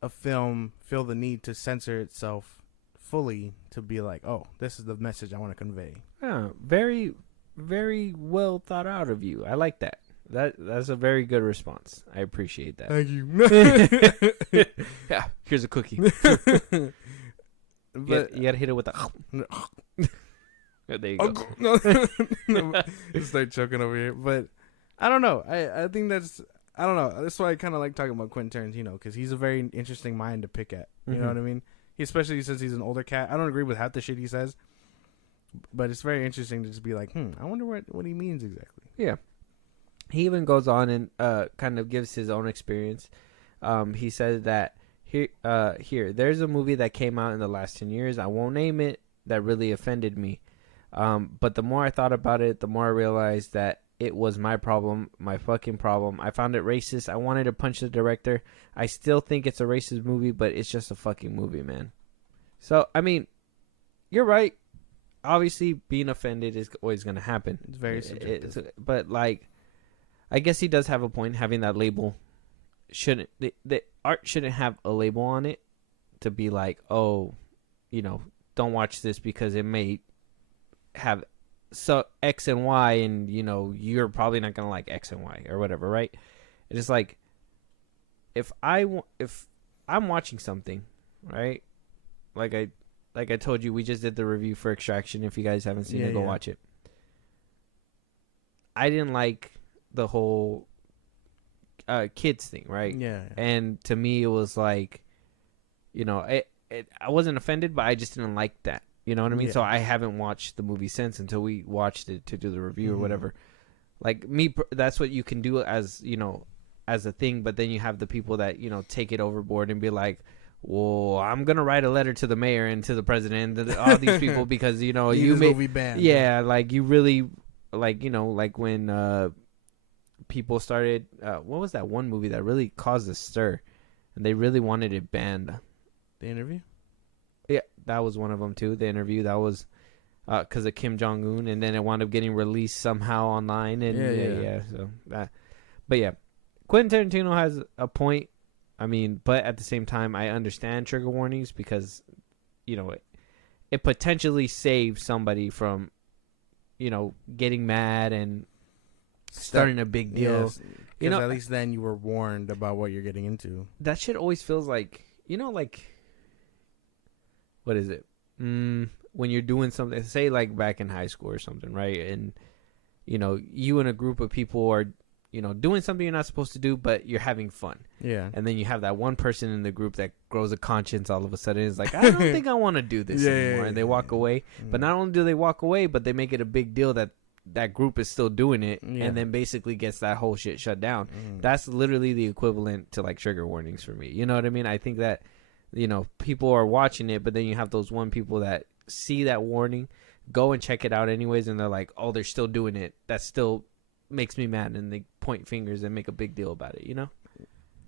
a film feel the need to censor itself fully to be like, oh, this is the message I want to convey. Yeah, very, very well thought out of you. I like that. That's a very good response. I appreciate that. Thank you. Yeah, here's a cookie. But you gotta hit it with a. There you go. No, start choking over here. But I don't know. I think I don't know. That's why I kind of like talking about Quentin Tarantino, because he's a very interesting mind to pick at. You know what I mean? Especially since he's an older cat. I don't agree with half the shit he says, but it's very interesting to just be like, I wonder what he means exactly. Yeah. He even goes on and kind of gives his own experience. He says that there's a movie that came out in the last 10 years. I won't name it. That really offended me. But the more I thought about it, the more I realized that it was my problem, my fucking problem. I found it racist. I wanted to punch the director. I still think it's a racist movie, but it's just a fucking movie, man. So, I mean, you're right. Obviously, being offended is always going to happen. It's very subjective. But, like, I guess he does have a point having that label. The art shouldn't have a label on it to be like, oh, don't watch this because it may have X and Y, and you're probably not gonna like X and Y or whatever, right? It's just like if I'm watching something, right? Like I told you, we just did the review for Extraction. If you guys haven't seen it, go watch it. I didn't like the whole kids thing, right? Yeah. And to me, it was like, I wasn't offended, but I just didn't like that. You know what I mean? Yeah. So I haven't watched the movie since until we watched it to do the review or whatever. Like me, that's what you can do as a thing. But then you have the people that take it overboard and be like, "Well, I'm gonna write a letter to the mayor and to the president and all these people because you made movie banned." Yeah, like you really like when people started. What was that one movie that really caused a stir, and they really wanted it banned? The Interview. Yeah, that was one of them too. The Interview, that was because of Kim Jong-un, and then it wound up getting released somehow online. And yeah. So but yeah, Quentin Tarantino has a point. I mean, but at the same time, I understand trigger warnings because it potentially saves somebody from getting mad and starting a big deal. Yes, because at least then you were warned about what you're getting into. That shit always feels like like. What is it? When you're doing something, say like back in high school or something, right? And you and a group of people are doing something you're not supposed to do, but you're having fun. Yeah. And then you have that one person in the group that grows a conscience all of a sudden. It's like, I don't think I want to do this anymore. And they walk away. But not only do they walk away, but they make it a big deal that group is still doing it, and then basically gets that whole shit shut down. That's literally the equivalent to like trigger warnings for me. You know what I mean? I think that people are watching it, but then you have those one people that see that warning, go and check it out anyways, and they're like, oh, they're still doing it. That still makes me mad, and they point fingers and make a big deal about it,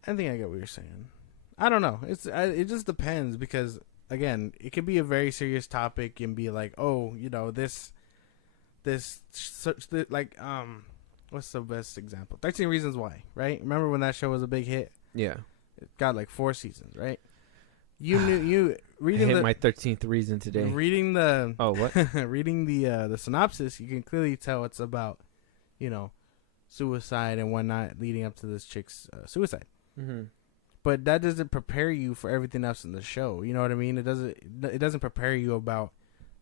I think I get what you're saying. I don't know. It just depends because, again, it could be a very serious topic and be like, oh, this like, what's the best example? 13 Reasons Why, right? Remember when that show was a big hit? Yeah. It got like 4 seasons, right? You reading I hit my 13th reason today. Reading the what? reading the synopsis, you can clearly tell it's about suicide and whatnot leading up to this chick's suicide. But that doesn't prepare you for everything else in the show. You know what I mean? It doesn't prepare you about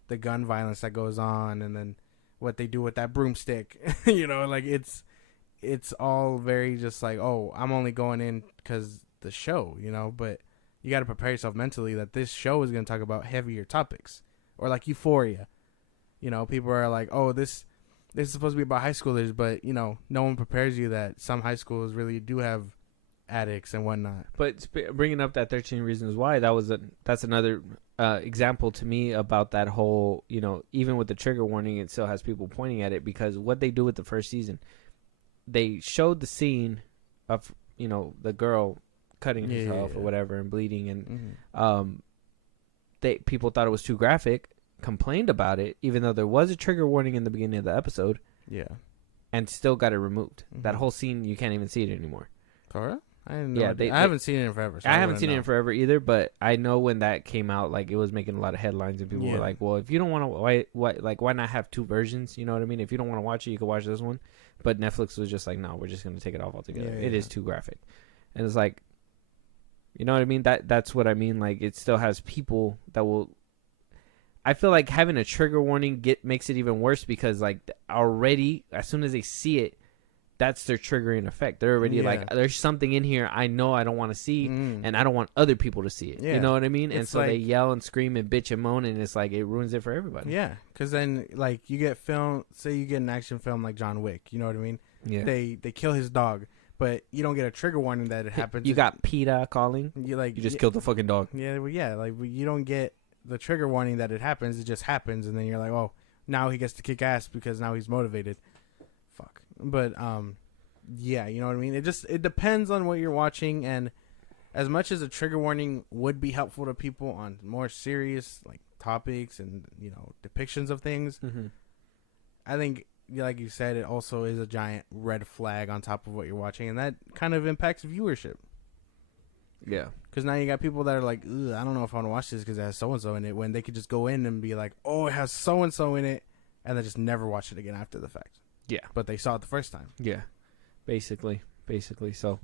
the gun violence that goes on and then what they do with that broomstick. Like it's all very just like, oh, I'm only going in because the show, but you got to prepare yourself mentally that this show is going to talk about heavier topics, or like Euphoria. People are like, oh, this is supposed to be about high schoolers, but no one prepares you that some high schools really do have addicts and whatnot. But bringing up that 13 Reasons Why, that's another example to me about that whole, even with the trigger warning, it still has people pointing at it because what they do with the first season, they showed the scene of the girl cutting herself or whatever and bleeding, and people thought it was too graphic, complained about it, even though there was a trigger warning in the beginning of the episode, and still got it removed. That whole scene, you can't even see it anymore. Alright, I didn't know. Yeah, I haven't seen it in forever. So I haven't wouldn't seen it know. in forever either, but I know when that came out, like it was making a lot of headlines, and people were like, "Well, if you don't want to, why not have two versions? You know what I mean? If you don't want to watch it, you can watch this one." But Netflix was just like, "No, we're just gonna take it off altogether. It is too graphic," and it's like, you know what I mean? That's what I mean. Like it still has people that will. I feel like having a trigger warning makes it even worse because like already as soon as they see it, that's their triggering effect. They're already like, there's something in here I know I don't want to see, and I don't want other people to see it. Yeah. You know what I mean? And so they yell and scream and bitch and moan, and it's like it ruins it for everybody. Yeah, because then like you get say you get an action film like John Wick. You know what I mean? Yeah. They kill his dog, but you don't get a trigger warning that it happens. You got PETA calling. You just killed the fucking dog. Yeah, well, yeah. Like you don't get the trigger warning that it happens. It just happens, and then you're like, oh, now he gets to kick ass because now he's motivated. Fuck. But yeah, you know what I mean? It depends on what you're watching, and as much as a trigger warning would be helpful to people on more serious like topics and, you know, depictions of things, I think, like you said, it also is a giant red flag on top of what you're watching, and that kind of impacts viewership. Yeah. Because now you got people that are like, ugh, I don't know if I want to watch this because it has so-and-so in it, when they could just go in and be like, oh, it has so-and-so in it, and then just never watch it again after the fact. Yeah. But they saw it the first time. Yeah. Basically. So,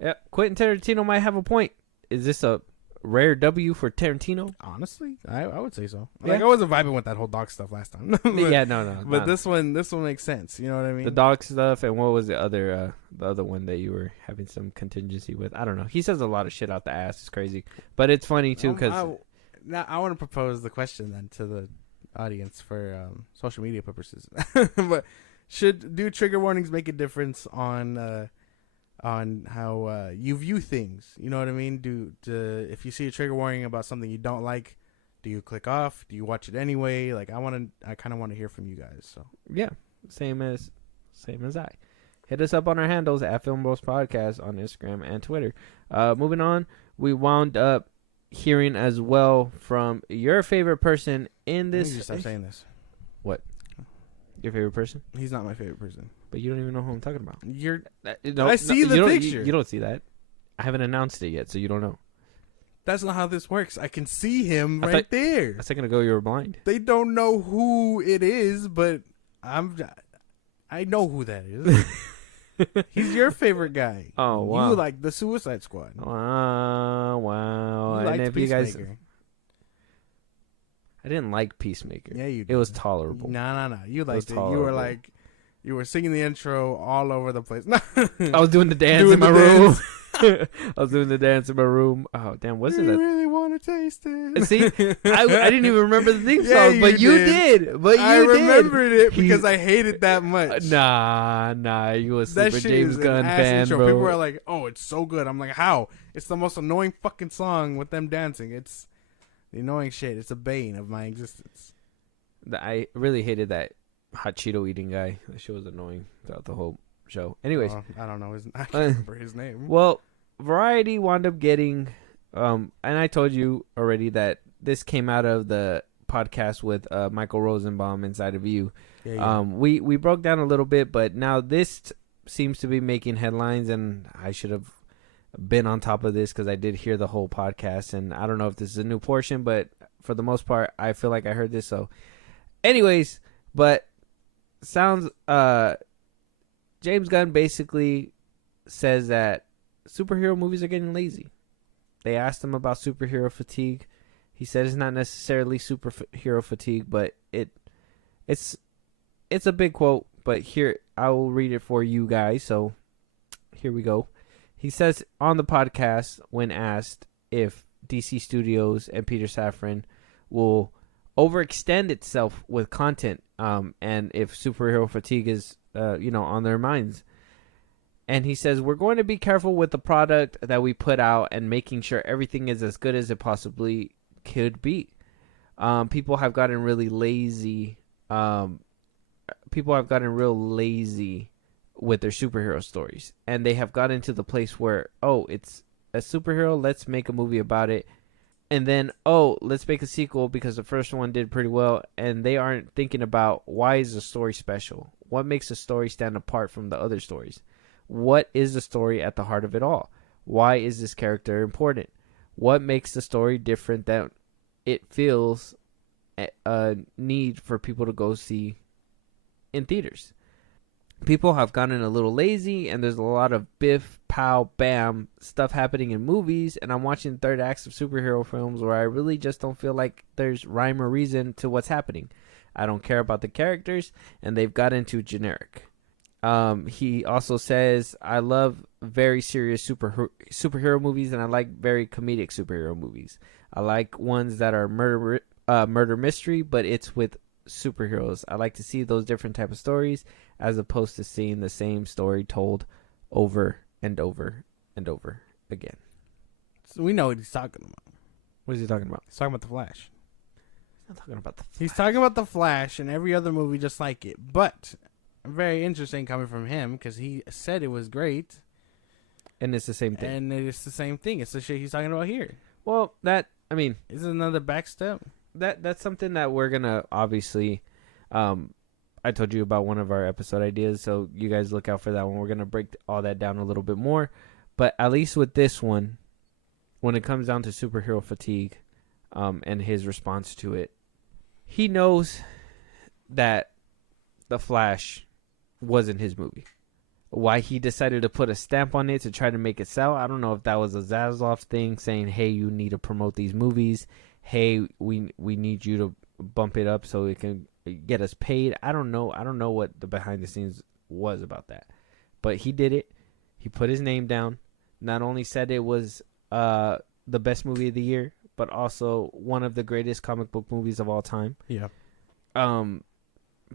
yeah, Quentin Tarantino might have a point. Is this a rare W for Tarantino? Honestly, I would say so. Like, I wasn't vibing with that whole dog stuff last time. But, yeah, no. But this one makes sense. You know what I mean? The dog stuff, and what was the other one that you were having some contingency with? I don't know. He says a lot of shit out the ass. It's crazy, but it's funny too because now I want to propose the question then to the audience for social media purposes. But do trigger warnings make a difference on how you view things? You know what I mean? If you see a trigger warning about something you don't like, do you click off? Do you watch it anyway? Like I kind of want to hear from you guys. So yeah, same as I. Hit us up on our handles at FilmBros Podcast on Instagram and Twitter. Moving on, we wound up hearing as well from your favorite person in this. You stop saying this. What? Your favorite person? He's not my favorite person. But you don't even know who I'm talking about. I see the picture. You don't see that. I haven't announced it yet, so you don't know. That's not how this works. I can see him right there. A second ago, you were blind. They don't know who it is, but I know who that is. He's your favorite guy. Oh, wow. You like the Suicide Squad. Wow. You liked if you guys, Peacemaker. I didn't like Peacemaker. Yeah, you did. It was tolerable. No. You liked it. Tolerable. You were singing the intro all over the place. I was doing the dance in my room. I was doing the dance in my room. Oh, damn. Was it? You really want to taste it? See, I didn't even remember the theme song, but you did. But I remembered it because I hated that much. Nah. You a super James Gunn fan, intro. bro. People are like, oh, it's so good. I'm like, how? It's the most annoying fucking song with them dancing. It's the annoying shit. It's a bane of my existence. I really hated that hot Cheeto eating guy. That shit was annoying throughout the whole show. Anyways, I don't know. I can't remember his name. Well, Variety wound up getting, and I told you already that this came out of the podcast with Michael Rosenbaum Inside of You. Yeah. We broke down a little bit, but now this seems to be making headlines, and I should have been on top of this because I did hear the whole podcast, and I don't know if this is a new portion, but for the most part, I feel like I heard this. So, anyways, but sounds James Gunn basically says that superhero movies are getting lazy. They asked him about superhero fatigue. He said it's not necessarily superhero fatigue, but it's a big quote. But here, I will read it for you guys. So here we go. He says on the podcast, when asked if DC Studios and Peter Safran will overextend itself with content, and if superhero fatigue is on their minds. And he says, we're going to be careful with the product that we put out and making sure everything is as good as it possibly could be. People have gotten really lazy. People have gotten real lazy with their superhero stories. And they have gotten to the place where, it's a superhero, let's make a movie about it. And then, let's make a sequel because the first one did pretty well. And they aren't thinking about, why is the story special? What makes a story stand apart from the other stories? What is the story at the heart of it all? Why is this character important? What makes the story different that it feels a need for people to go see in theaters? People have gotten a little lazy, and there's a lot of biff, pow, bam stuff happening in movies, and I'm watching third acts of superhero films where I really just don't feel like there's rhyme or reason to what's happening. I don't care about the characters, and they've gotten too generic. He also says, I love very serious superhero movies, and I like very comedic superhero movies. I like ones that are murder mystery, but it's with superheroes. I like to see those different type of stories as opposed to seeing the same story told over and over and over again. So we know what he's talking about. What is he talking about? He's talking about The Flash. He's not talking about the Flash. He's talking about The Flash and every other movie just like it. But very interesting coming from him because he said it was great. And it's the same thing. And it's the same thing. It's the shit he's talking about here. Well, that, I mean, is it another backstep? That's something that we're gonna obviously. I told you about one of our episode ideas, so you guys look out for that one. We're gonna break all that down a little bit more, but at least with this one, when it comes down to superhero fatigue, and his response to it, he knows that The Flash wasn't his movie. Why he decided to put a stamp on it to try to make it sell, I don't know if that was a Zaslav thing saying, "Hey, you need to promote these movies. Hey, we need you to bump it up so it can get us paid." I don't know. I don't know what the behind the scenes was about that. But he did it. He put his name down. Not only said it was the best movie of the year, but also one of the greatest comic book movies of all time. Yeah.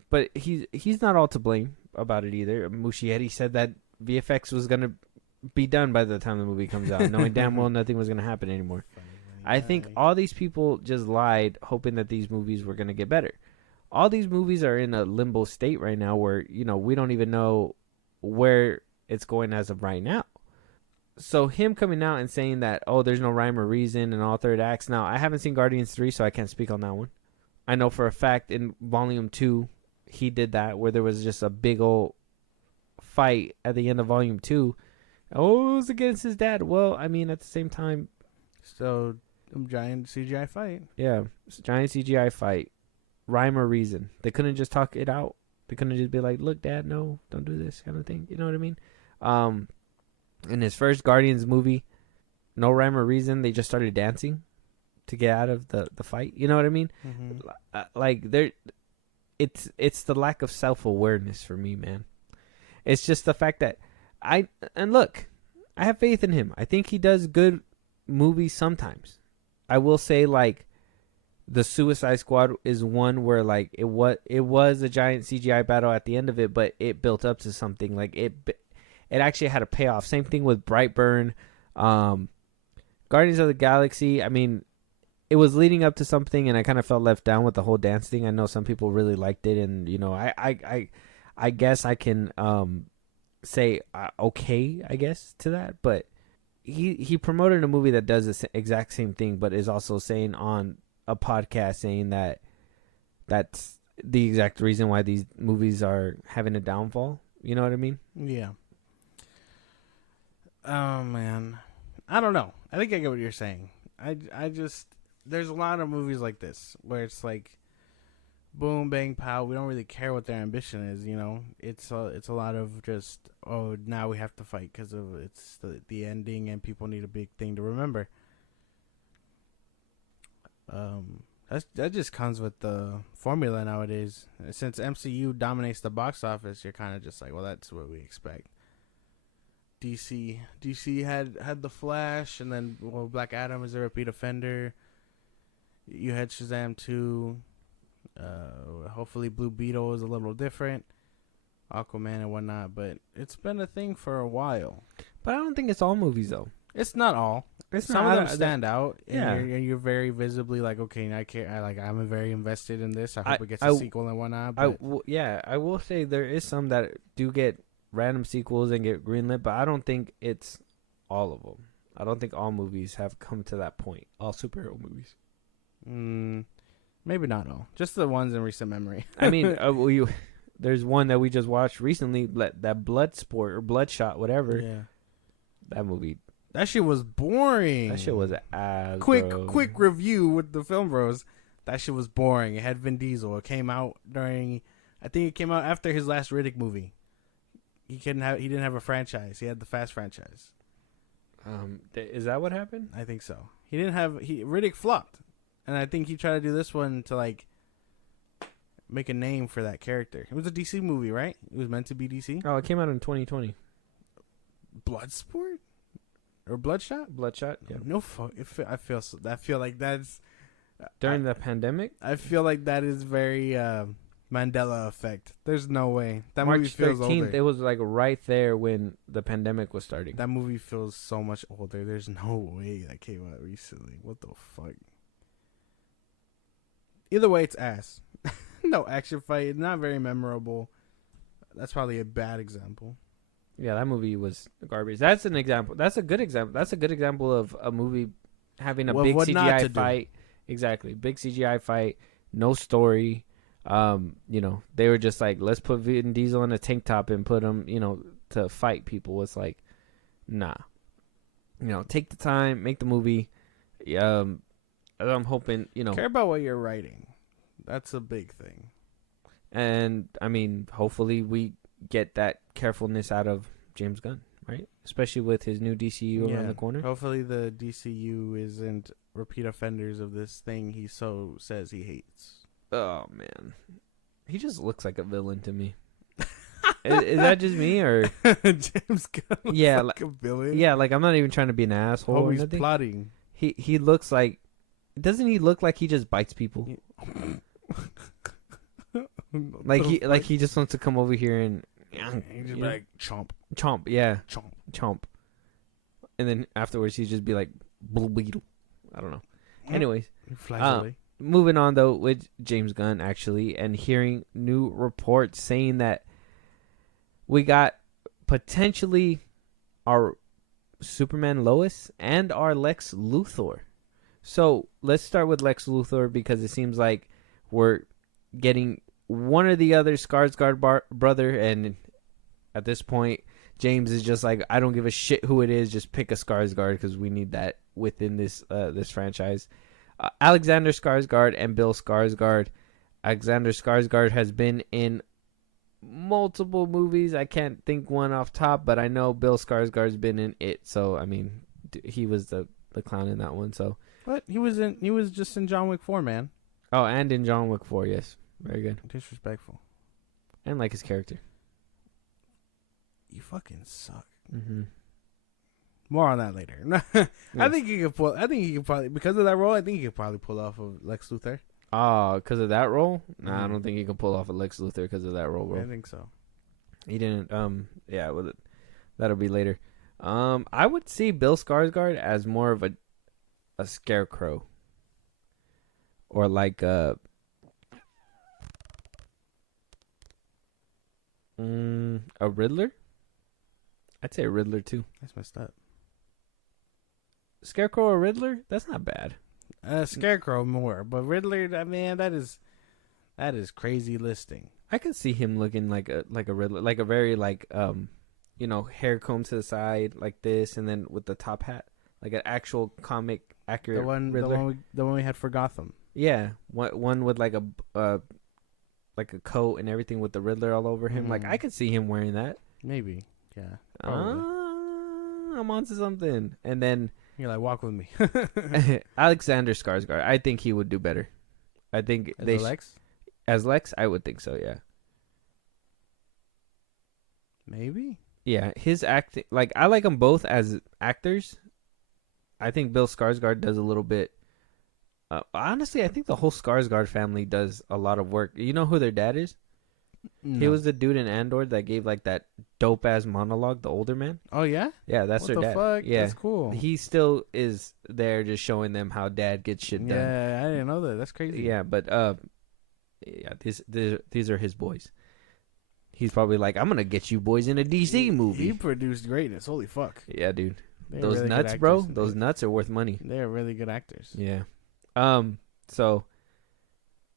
But he's not all to blame about it either. Muschietti said that VFX was going to be done by the time the movie comes out, knowing damn well nothing was going to happen anymore. I think all these people just lied, hoping that these movies were going to get better. All these movies are in a limbo state right now where, we don't even know where it's going as of right now. So him coming out and saying that, oh, there's no rhyme or reason in all third acts. Now, I haven't seen Guardians 3, so I can't speak on that one. I know for a fact in Volume 2, he did that, where there was just a big old fight at the end of Volume 2. Oh, it was against his dad. Well, I mean, at the same time. So, giant CGI fight. Yeah, giant CGI fight. Rhyme or reason. They couldn't just talk it out. They couldn't just be like, look, Dad, no, don't do this kind of thing. You know what I mean? In his first Guardians movie, no rhyme or reason. They just started dancing to get out of the fight. You know what I mean? Mm-hmm. Like, it's the lack of self-awareness for me, man. It's just the fact that I have faith in him. I think he does good movies sometimes. I will say, like, the Suicide Squad is one where, like, it was a giant CGI battle at the end of it, but it built up to something. Like, it actually had a payoff. Same thing with Brightburn. Guardians of the Galaxy, I mean, it was leading up to something, and I kind of felt left down with the whole dance thing. I know some people really liked it, and, I guess I can say okay, I guess, to that, but he promoted a movie that does the exact same thing, but is also saying on a podcast saying that that's the exact reason why these movies are having a downfall. You know what I mean? Yeah. Oh, man. I don't know. I think I get what you're saying. I just, there's a lot of movies like this where it's like, boom, bang, pow. We don't really care what their ambition is, It's a lot of just, oh, now we have to fight because of it's the ending and people need a big thing to remember. That just comes with the formula nowadays. Since MCU dominates the box office, you're kind of just like, well, that's what we expect. DC had the Flash, and then Black Adam is a repeat offender. You had Shazam 2. Hopefully Blue Beetle is a little different, Aquaman and whatnot, but it's been a thing for a while. But I don't think it's all movies though. It's not all. Some of them stand out, yeah. And you're very visibly like, okay, I care. I'm very invested in this. I hope it gets a sequel and whatnot. But I will say there is some that do get random sequels and get greenlit, but I don't think it's all of them. I don't think all movies have come to that point. All superhero movies. Maybe not all. Just the ones in recent memory. I mean, there's one that we just watched recently, that Bloodsport or Bloodshot, whatever. Yeah. That movie. That shit was boring. That shit was ass. Quick bro. review with the FilmBros. That shit was boring. It had Vin Diesel. It came out during, I think it came out after his last Riddick movie. He didn't have a franchise. He had the Fast franchise. Is that what happened? I think so. Riddick flopped, and I think he tried to do this one to like make a name for that character. It was a DC movie, right? It was meant to be DC. Oh, it came out in 2020. Bloodsport or Bloodshot? Bloodshot. Yeah. No fuck. I feel like that's During the pandemic. I feel like that is very Mandela effect. There's no way that March movie feels 13th. older. It was like right there when the pandemic was starting. That movie feels so much older. There's no way that came out recently. What the fuck? Either way, it's ass. No action fight. Not very memorable. That's probably a bad example. Yeah, that movie was garbage. That's an example. That's a good example. That's a good example of a movie having a big what not to CGI do. fight. Exactly, big CGI fight, no story. They were just like, let's put Vin Diesel in a tank top and put him, to fight people. It's like, nah. Take the time, make the movie. I'm hoping, Care about what you're writing. That's a big thing. and I mean, hopefully we get that carefulness out of James Gunn, right? Especially with his new DCU around the corner. Hopefully the DCU isn't repeat offenders of this thing he so says he hates. Oh man, he just looks like a villain to me. is that just me or? James Gunn Yeah, like a villain. Yeah, like I'm not even trying to be an asshole. Oh, or he's nothing. plotting. He looks like. Doesn't he look like he just bites people? Like he just wants to come over here and. He just be like chomp, Chomp, yeah, chomp. chomp, and then afterwards he'd just be like, "Blue beetle." I don't know. Anyways, He flies away. moving on though with James Gunn actually, and hearing new reports saying that we got potentially our Superman Lois and our Lex Luthor. So let's start with Lex Luthor because it seems like we're getting one or the other Skarsgård brother, and at this point, James is just like, I don't give a shit who it is, just pick a Skarsgård because we need that within this franchise. Alexander Skarsgård and Bill Skarsgård. Alexander Skarsgård has been in multiple movies. I can't think one off top, but I know Bill Skarsgård's been in it. So I mean, he was the clown in that one. So, But he was just in John Wick 4, man. oh, and in John Wick 4, yes, very good, Disrespectful. and like his character. You fucking suck. Mm-hmm. More on that later. I think he could probably, because of that role, I think he could probably pull off of Lex Luthor. Oh, because of that role? Nah, I don't think he can pull off a Lex Luthor because of that role, bro. I think so. He didn't. Yeah, well, that'll be later. I would see Bill Skarsgård as more of a scarecrow, or like a Riddler. I'd say a Riddler too. That's messed up. Scarecrow or Riddler? That's not bad. Scarecrow more, but Riddler, man, that is crazy listing. I could see him looking like a Riddler, like a very hair comb to the side like this, and then with the top hat, like an actual comic accurate Riddler. The one we had for Gotham. Yeah, one with like a coat and everything with the Riddler all over him. Like I could see him wearing that. Maybe, yeah. I'm onto something. And then You're like, walk with me. Alexander Skarsgård, I think he would do better. I think As Lex? As Lex, I would think so. Yeah. Maybe. Yeah, his acting, like I like them both as actors. I think Bill Skarsgård does a little bit. Honestly, I think the whole Skarsgård family does a lot of work. You know who their dad is? No. He was the dude in Andor that gave like that dope ass monologue. The older man. Oh yeah. Yeah, that's What their the dad. fuck? Yeah, That's cool. he still is there, just showing them how dad gets shit done. Yeah, I didn't know that. That's crazy. Yeah, but yeah, these are his boys. He's probably like, I'm gonna get you boys in a DC movie. He produced greatness. Holy fuck. Yeah, dude. They're Those really good nuts, bro. actors. Those nuts are worth money. They're really good actors. Yeah. So,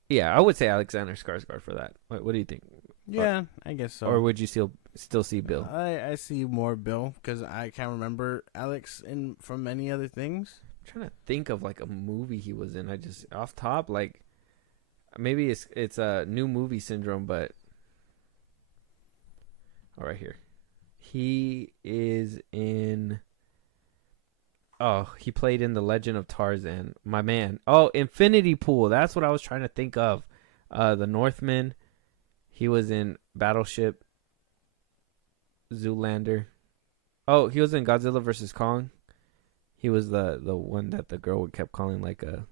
yeah, I would say Alexander Skarsgård for that. What do you think? Yeah, I guess so. Or would you still see Bill? I see more Bill because I can't remember Alex from many other things. I'm trying to think of like a movie he was in. I just off top like maybe it's a new movie syndrome, but all right here. He is in. Oh, he played in The Legend of Tarzan. My man. Oh, Infinity Pool. That's what I was trying to think of. The Northman. He was in Battleship. Zoolander. Oh, he was in Godzilla vs. Kong. He was the one that the girl kept calling like a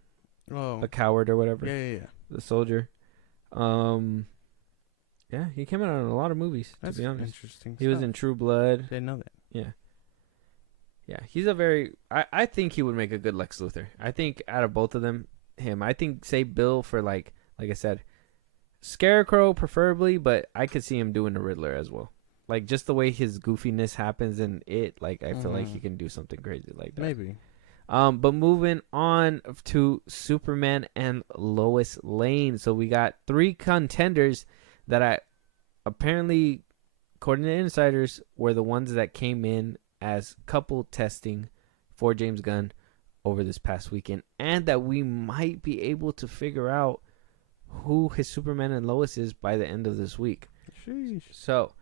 coward or whatever. Yeah. The soldier. Yeah, he came out in a lot of movies. That's to be honest, interesting. he was in True Blood. Didn't know that. Yeah, he's a very. I think he would make a good Lex Luthor. I think out of both of them, him. I think say Bill for like I said, Scarecrow preferably, but I could see him doing the Riddler as well. Like just the way his goofiness happens in it, like I feel like he can do something crazy like that. Maybe. But moving on to Superman and Lois Lane. So we got 3 contenders that I apparently, according to insiders, were the ones that came in as couple testing for James Gunn over this past weekend, and that we might be able to figure out who his Superman and Lois is by the end of this week. Sheesh. So,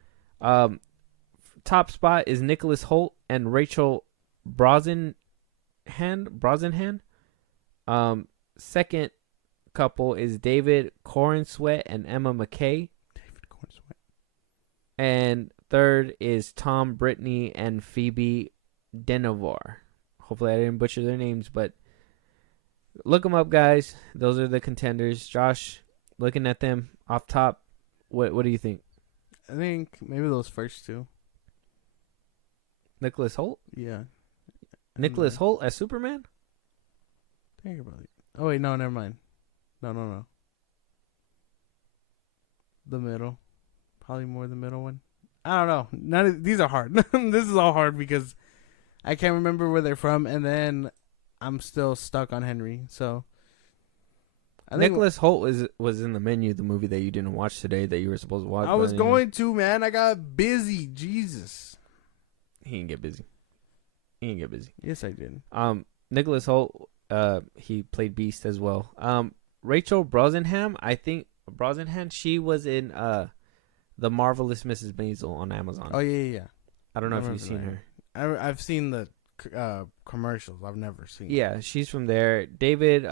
top spot is Nicholas Hoult and Rachel Brosnahan. Second couple is David Corenswet and Emma McKay. And third is Tom Brittany and Phoebe Denovar. Hopefully I didn't butcher their names, but look them up, guys. Those are the contenders. Josh, looking at them off top, what do you think? I think maybe those first 2. Nicholas Hoult? Yeah. Nicholas Hoult as Superman? Think about it. Oh wait, no, never mind. No. The middle. Probably more the middle one. I don't know. None of these are hard. This is all hard because I can't remember where they're from, and then I'm still stuck on Henry. So I think Nicholas Hoult was in the Menu, the movie that you didn't watch today that you were supposed to watch. I was going to, man. I got busy. Jesus. He didn't get busy. Yes, I did. Nicholas Hoult, he played Beast as well. Rachel Brosnahan, she was in The Marvelous Mrs. Maisel on Amazon. Oh yeah. I don't know if you've seen her. I've seen the commercials. I've never seen. Yeah, she's from there. David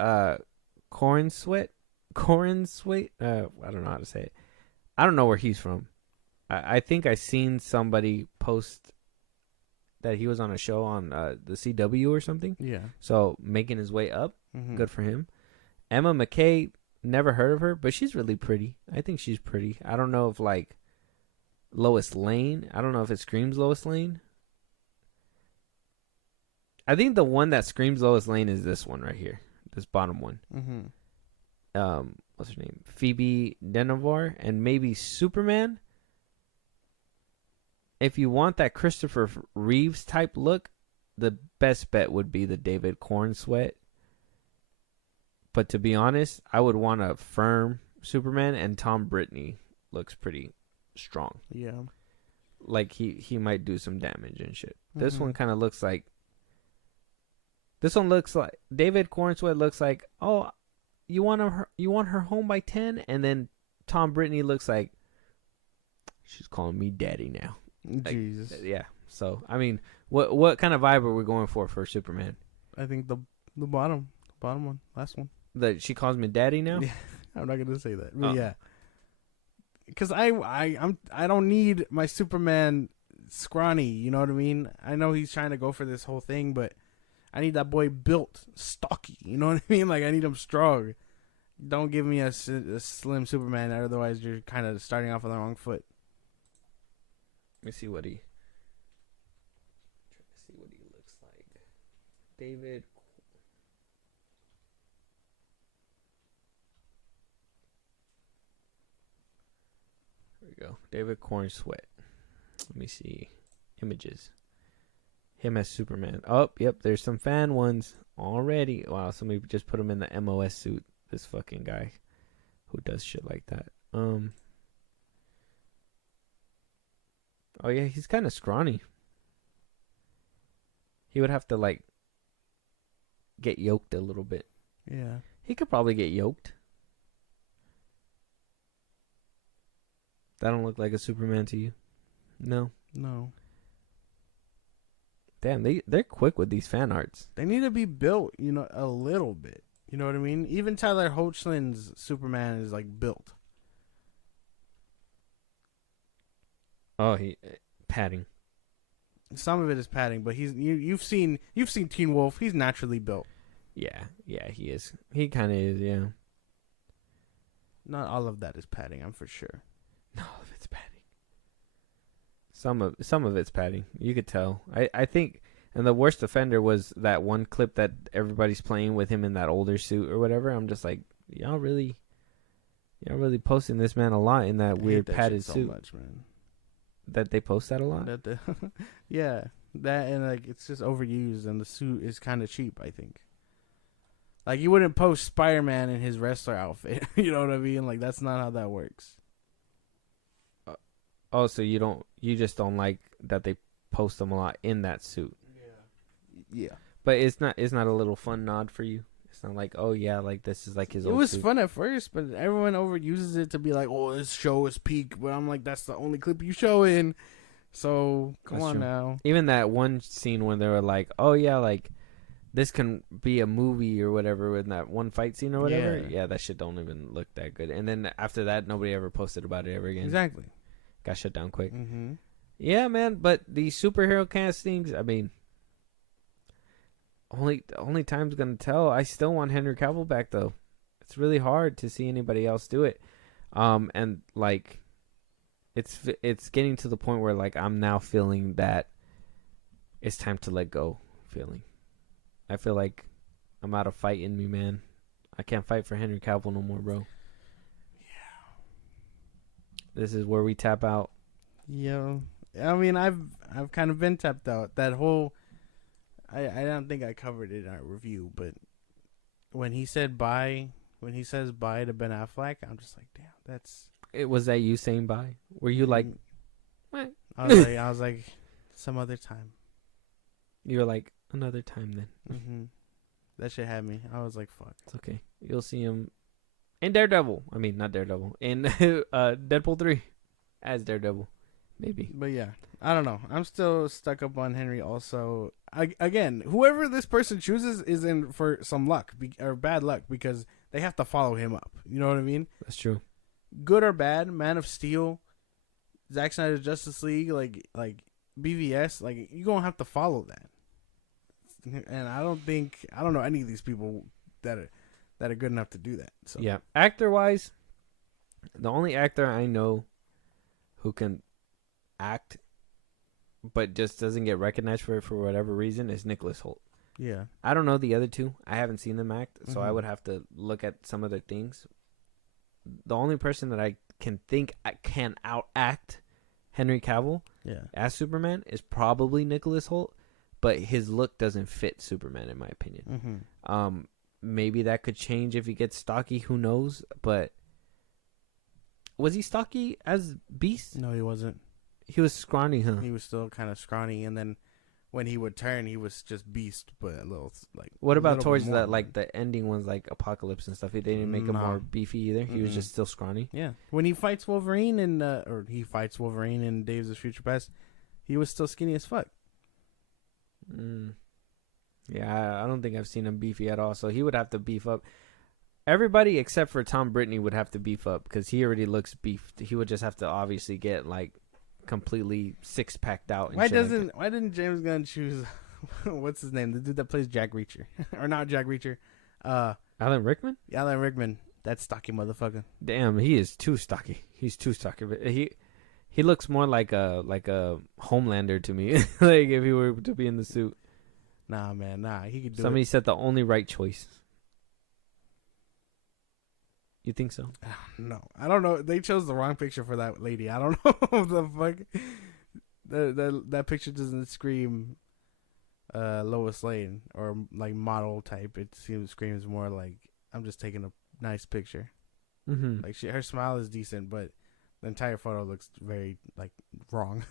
Corenswet. I don't know how to say it. I don't know where he's from. I think I seen somebody post that he was on a show on the CW or something. Yeah. So making his way up. Mm-hmm. Good for him. Emma McKay, never heard of her, but she's really pretty. I think she's pretty. I don't know if like Lois Lane. I don't know if it screams Lois Lane. I think the one that screams Lois Lane is this one right here. This bottom one. Mm-hmm. What's her name? Phoebe Denovar, and maybe Superman. If you want that Christopher Reeves type look, the best bet would be the David Corenswet. But to be honest, I would want a firm Superman, and Tom Brittany looks pretty strong. Yeah. Like he might do some damage and shit. Mm-hmm. This one kind of looks like. This one looks like David Corenswet looks like, oh, you want her home by 10, and then Tom Brittany looks like she's calling me daddy now. Jesus. Like, yeah. So I mean, what kind of vibe are we going for Superman? I think the bottom one, last one. That she calls me daddy now. Yeah, I'm not gonna say that. But yeah, because I don't need my Superman scrawny. You know what I mean? I know he's trying to go for this whole thing, but I need that boy built, stocky. You know what I mean? Like I need him strong. Don't give me a slim Superman, otherwise you're kind of starting off on the wrong foot. Let me see what he looks like. David. There we go. David Corenswet. Let me see. Images. Him as Superman. Oh, yep. There's some fan ones already. Wow. Somebody just put him in the MOS suit. This fucking guy who does shit like that. Oh yeah, he's kind of scrawny. He would have to like get yoked a little bit. Yeah. He could probably get yoked. That don't look like a Superman to you? No. No. Damn, they're quick with these fan arts. They need to be built, a little bit. You know what I mean? Even Tyler Hoechlin's Superman is like built. Oh, padding. Some of it is padding, but you've seen Teen Wolf. He's naturally built. Yeah, he is. He kind of is, yeah. Not all of that is padding, I'm for sure. No, of it's padding. Some of it's padding. You could tell. I think, and the worst offender was that one clip that everybody's playing with him in that older suit or whatever. I'm just like, y'all really posting this man a lot in that weird padded suit. So much, man. That they post that a lot. Yeah, that and like it's just overused, and the suit is kind of cheap. I think. Like you wouldn't post Spider-Man in his wrestler outfit. You know what I mean? Like that's not how that works. Oh, so you just don't like that they post him a lot in that suit. Yeah. But it's not a little fun nod for you. It's not like, oh yeah, like this is like his old suit. Fun at first, but everyone overuses it to be like, oh, this show is peak. But I'm like, that's the only clip you show in. So come on now. Even that one scene when they were like, oh yeah, like this can be a movie or whatever in that one fight scene or whatever. Yeah, that shit don't even look that good. And then after that, nobody ever posted about it ever again. Exactly. Got shut down quick. Mm-hmm. Yeah, man. But these superhero castings, I mean, only time's gonna tell. I still want Henry Cavill back though. It's really hard to see anybody else do it. And like, it's getting to the point where like I'm now feeling that it's time to let go. I feel like I'm out of fight in me, man. I can't fight for Henry Cavill no more, bro. This is where we tap out. Yeah, I mean, I've kind of been tapped out. That whole, I don't think I covered it in our review, but when he says bye to Ben Affleck, I'm just like, damn, that's. It was that you saying bye? Were you like, what? I was like, some other time. You were like, another time then. Mm-hmm. That shit had me. I was like, fuck. It's okay. You'll see him in Daredevil. I mean, not Daredevil. In Deadpool 3 as Daredevil. Maybe. But yeah, I don't know. I'm still stuck up on Henry also. Again, whoever this person chooses is in for some luck or bad luck because they have to follow him up. You know what I mean? That's true. Good or bad, Man of Steel, Zack Snyder's Justice League, like BVS, like you're going to have to follow that. And I don't know any of these people that are good enough to do that. So yeah, actor-wise, the only actor I know who can act but just doesn't get recognized for it for whatever reason is Nicholas Hoult. Yeah. I don't know the other two. I haven't seen them act, so I would have to look at some of their things. The only person that I can think can out-act Henry Cavill as Superman is probably Nicholas Hoult, but his look doesn't fit Superman in my opinion. Mm-hmm. Maybe that could change if he gets stocky, who knows, but was he stocky as Beast? No, he wasn't. He was scrawny, huh? He was still kind of scrawny, and then when he would turn, he was just Beast, but a little like. What about towards that, like the ending ones, like Apocalypse and stuff? They didn't make him more beefy either. He was just still scrawny. Yeah, when he fights Wolverine in Days of Future Past, he was still skinny as fuck. Yeah, I don't think I've seen him beefy at all. So he would have to beef up. Everybody except for Tom Brittney would have to beef up because he already looks beefed. He would just have to obviously get like completely six-packed out. And why didn't James Gunn choose what's his name? The dude that plays Jack Reacher. Or not Jack Reacher. Alan Rickman? Alan Rickman. That stocky motherfucker. Damn, he is too stocky. He's too stocky. But he looks more like a Homelander to me. Like if he were to be in the suit. Nah, man, he could do Somebody said the only right choice. You think so? No, I don't know. They chose the wrong picture for that lady. I don't know the fuck. That picture doesn't scream Lois Lane or like model type. It screams more like I'm just taking a nice picture. Mm-hmm. Like her smile is decent, but the entire photo looks very like wrong.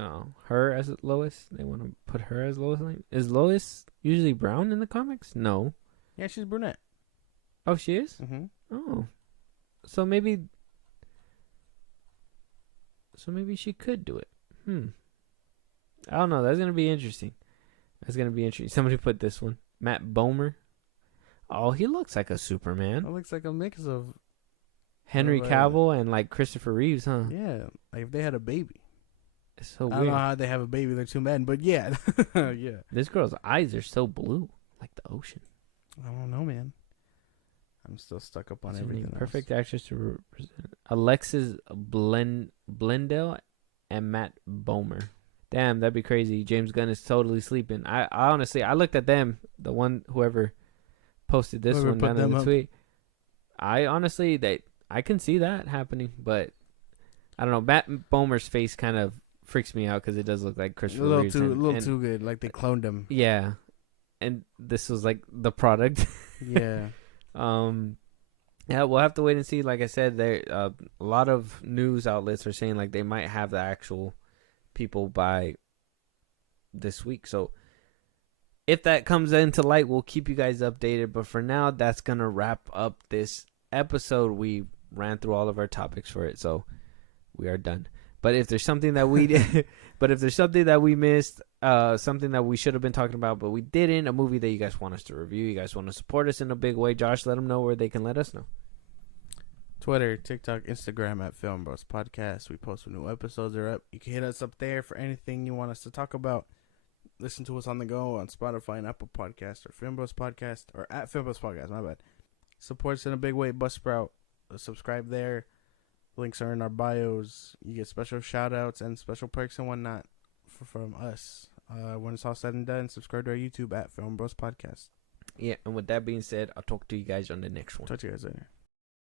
Oh, her as Lois. They want to put her as Lois Lane. Is Lois usually brown in the comics? No. Yeah, she's brunette. Oh, she is. Mm-hmm. Oh, so maybe. So maybe she could do it. I don't know. That's gonna be interesting. Somebody put this one. Matt Bomer. Oh, he looks like a Superman. It looks like a mix of Henry Cavill and like Christopher Reeves, huh? Yeah, like if they had a baby. It's so I weird. don't know how they have a baby. They're two men, but yeah, yeah. This girl's eyes are so blue, like the ocean. I don't know, man. I'm still stuck up on What's her everything. name? Perfect actress to represent Alexis Blendell and Matt Bomer. Damn, that'd be crazy. James Gunn is totally sleeping. I honestly, I looked at them, the one whoever posted this Whoever one put down in them the up. tweet. I honestly, I can see that happening, but I don't know. Matt Bomer's face kind of freaks me out because it does look like Christopher Reeves. A little too good. Like they cloned him. Yeah, and this was like the product. Yeah. Yeah, we'll have to wait and see. Like I said, there a lot of news outlets are saying like they might have the actual people by this week. So if that comes into light, we'll keep you guys updated. But for now, that's gonna wrap up this episode. We ran through all of our topics for it, so we are done. But if there's something that we did, missed, something that we should have been talking about but we didn't, a movie that you guys want us to review, you guys want to support us in a big way, Josh, let them know where they can let us know. Twitter, TikTok, Instagram at FilmBros Podcast. We post when new episodes are up. You can hit us up there for anything you want us to talk about. Listen to us on the go on Spotify and Apple Podcast or FilmBros Podcast or at FilmBros Podcast. My bad. Support us in a big way. Buzzsprout. Subscribe there. Links are in our bios. You get special shout outs and special perks and whatnot from us. When it's all said and done, subscribe to our YouTube at FilmBros Podcast. Yeah, and with that being said, I'll talk to you guys on the next one. Talk to you guys later.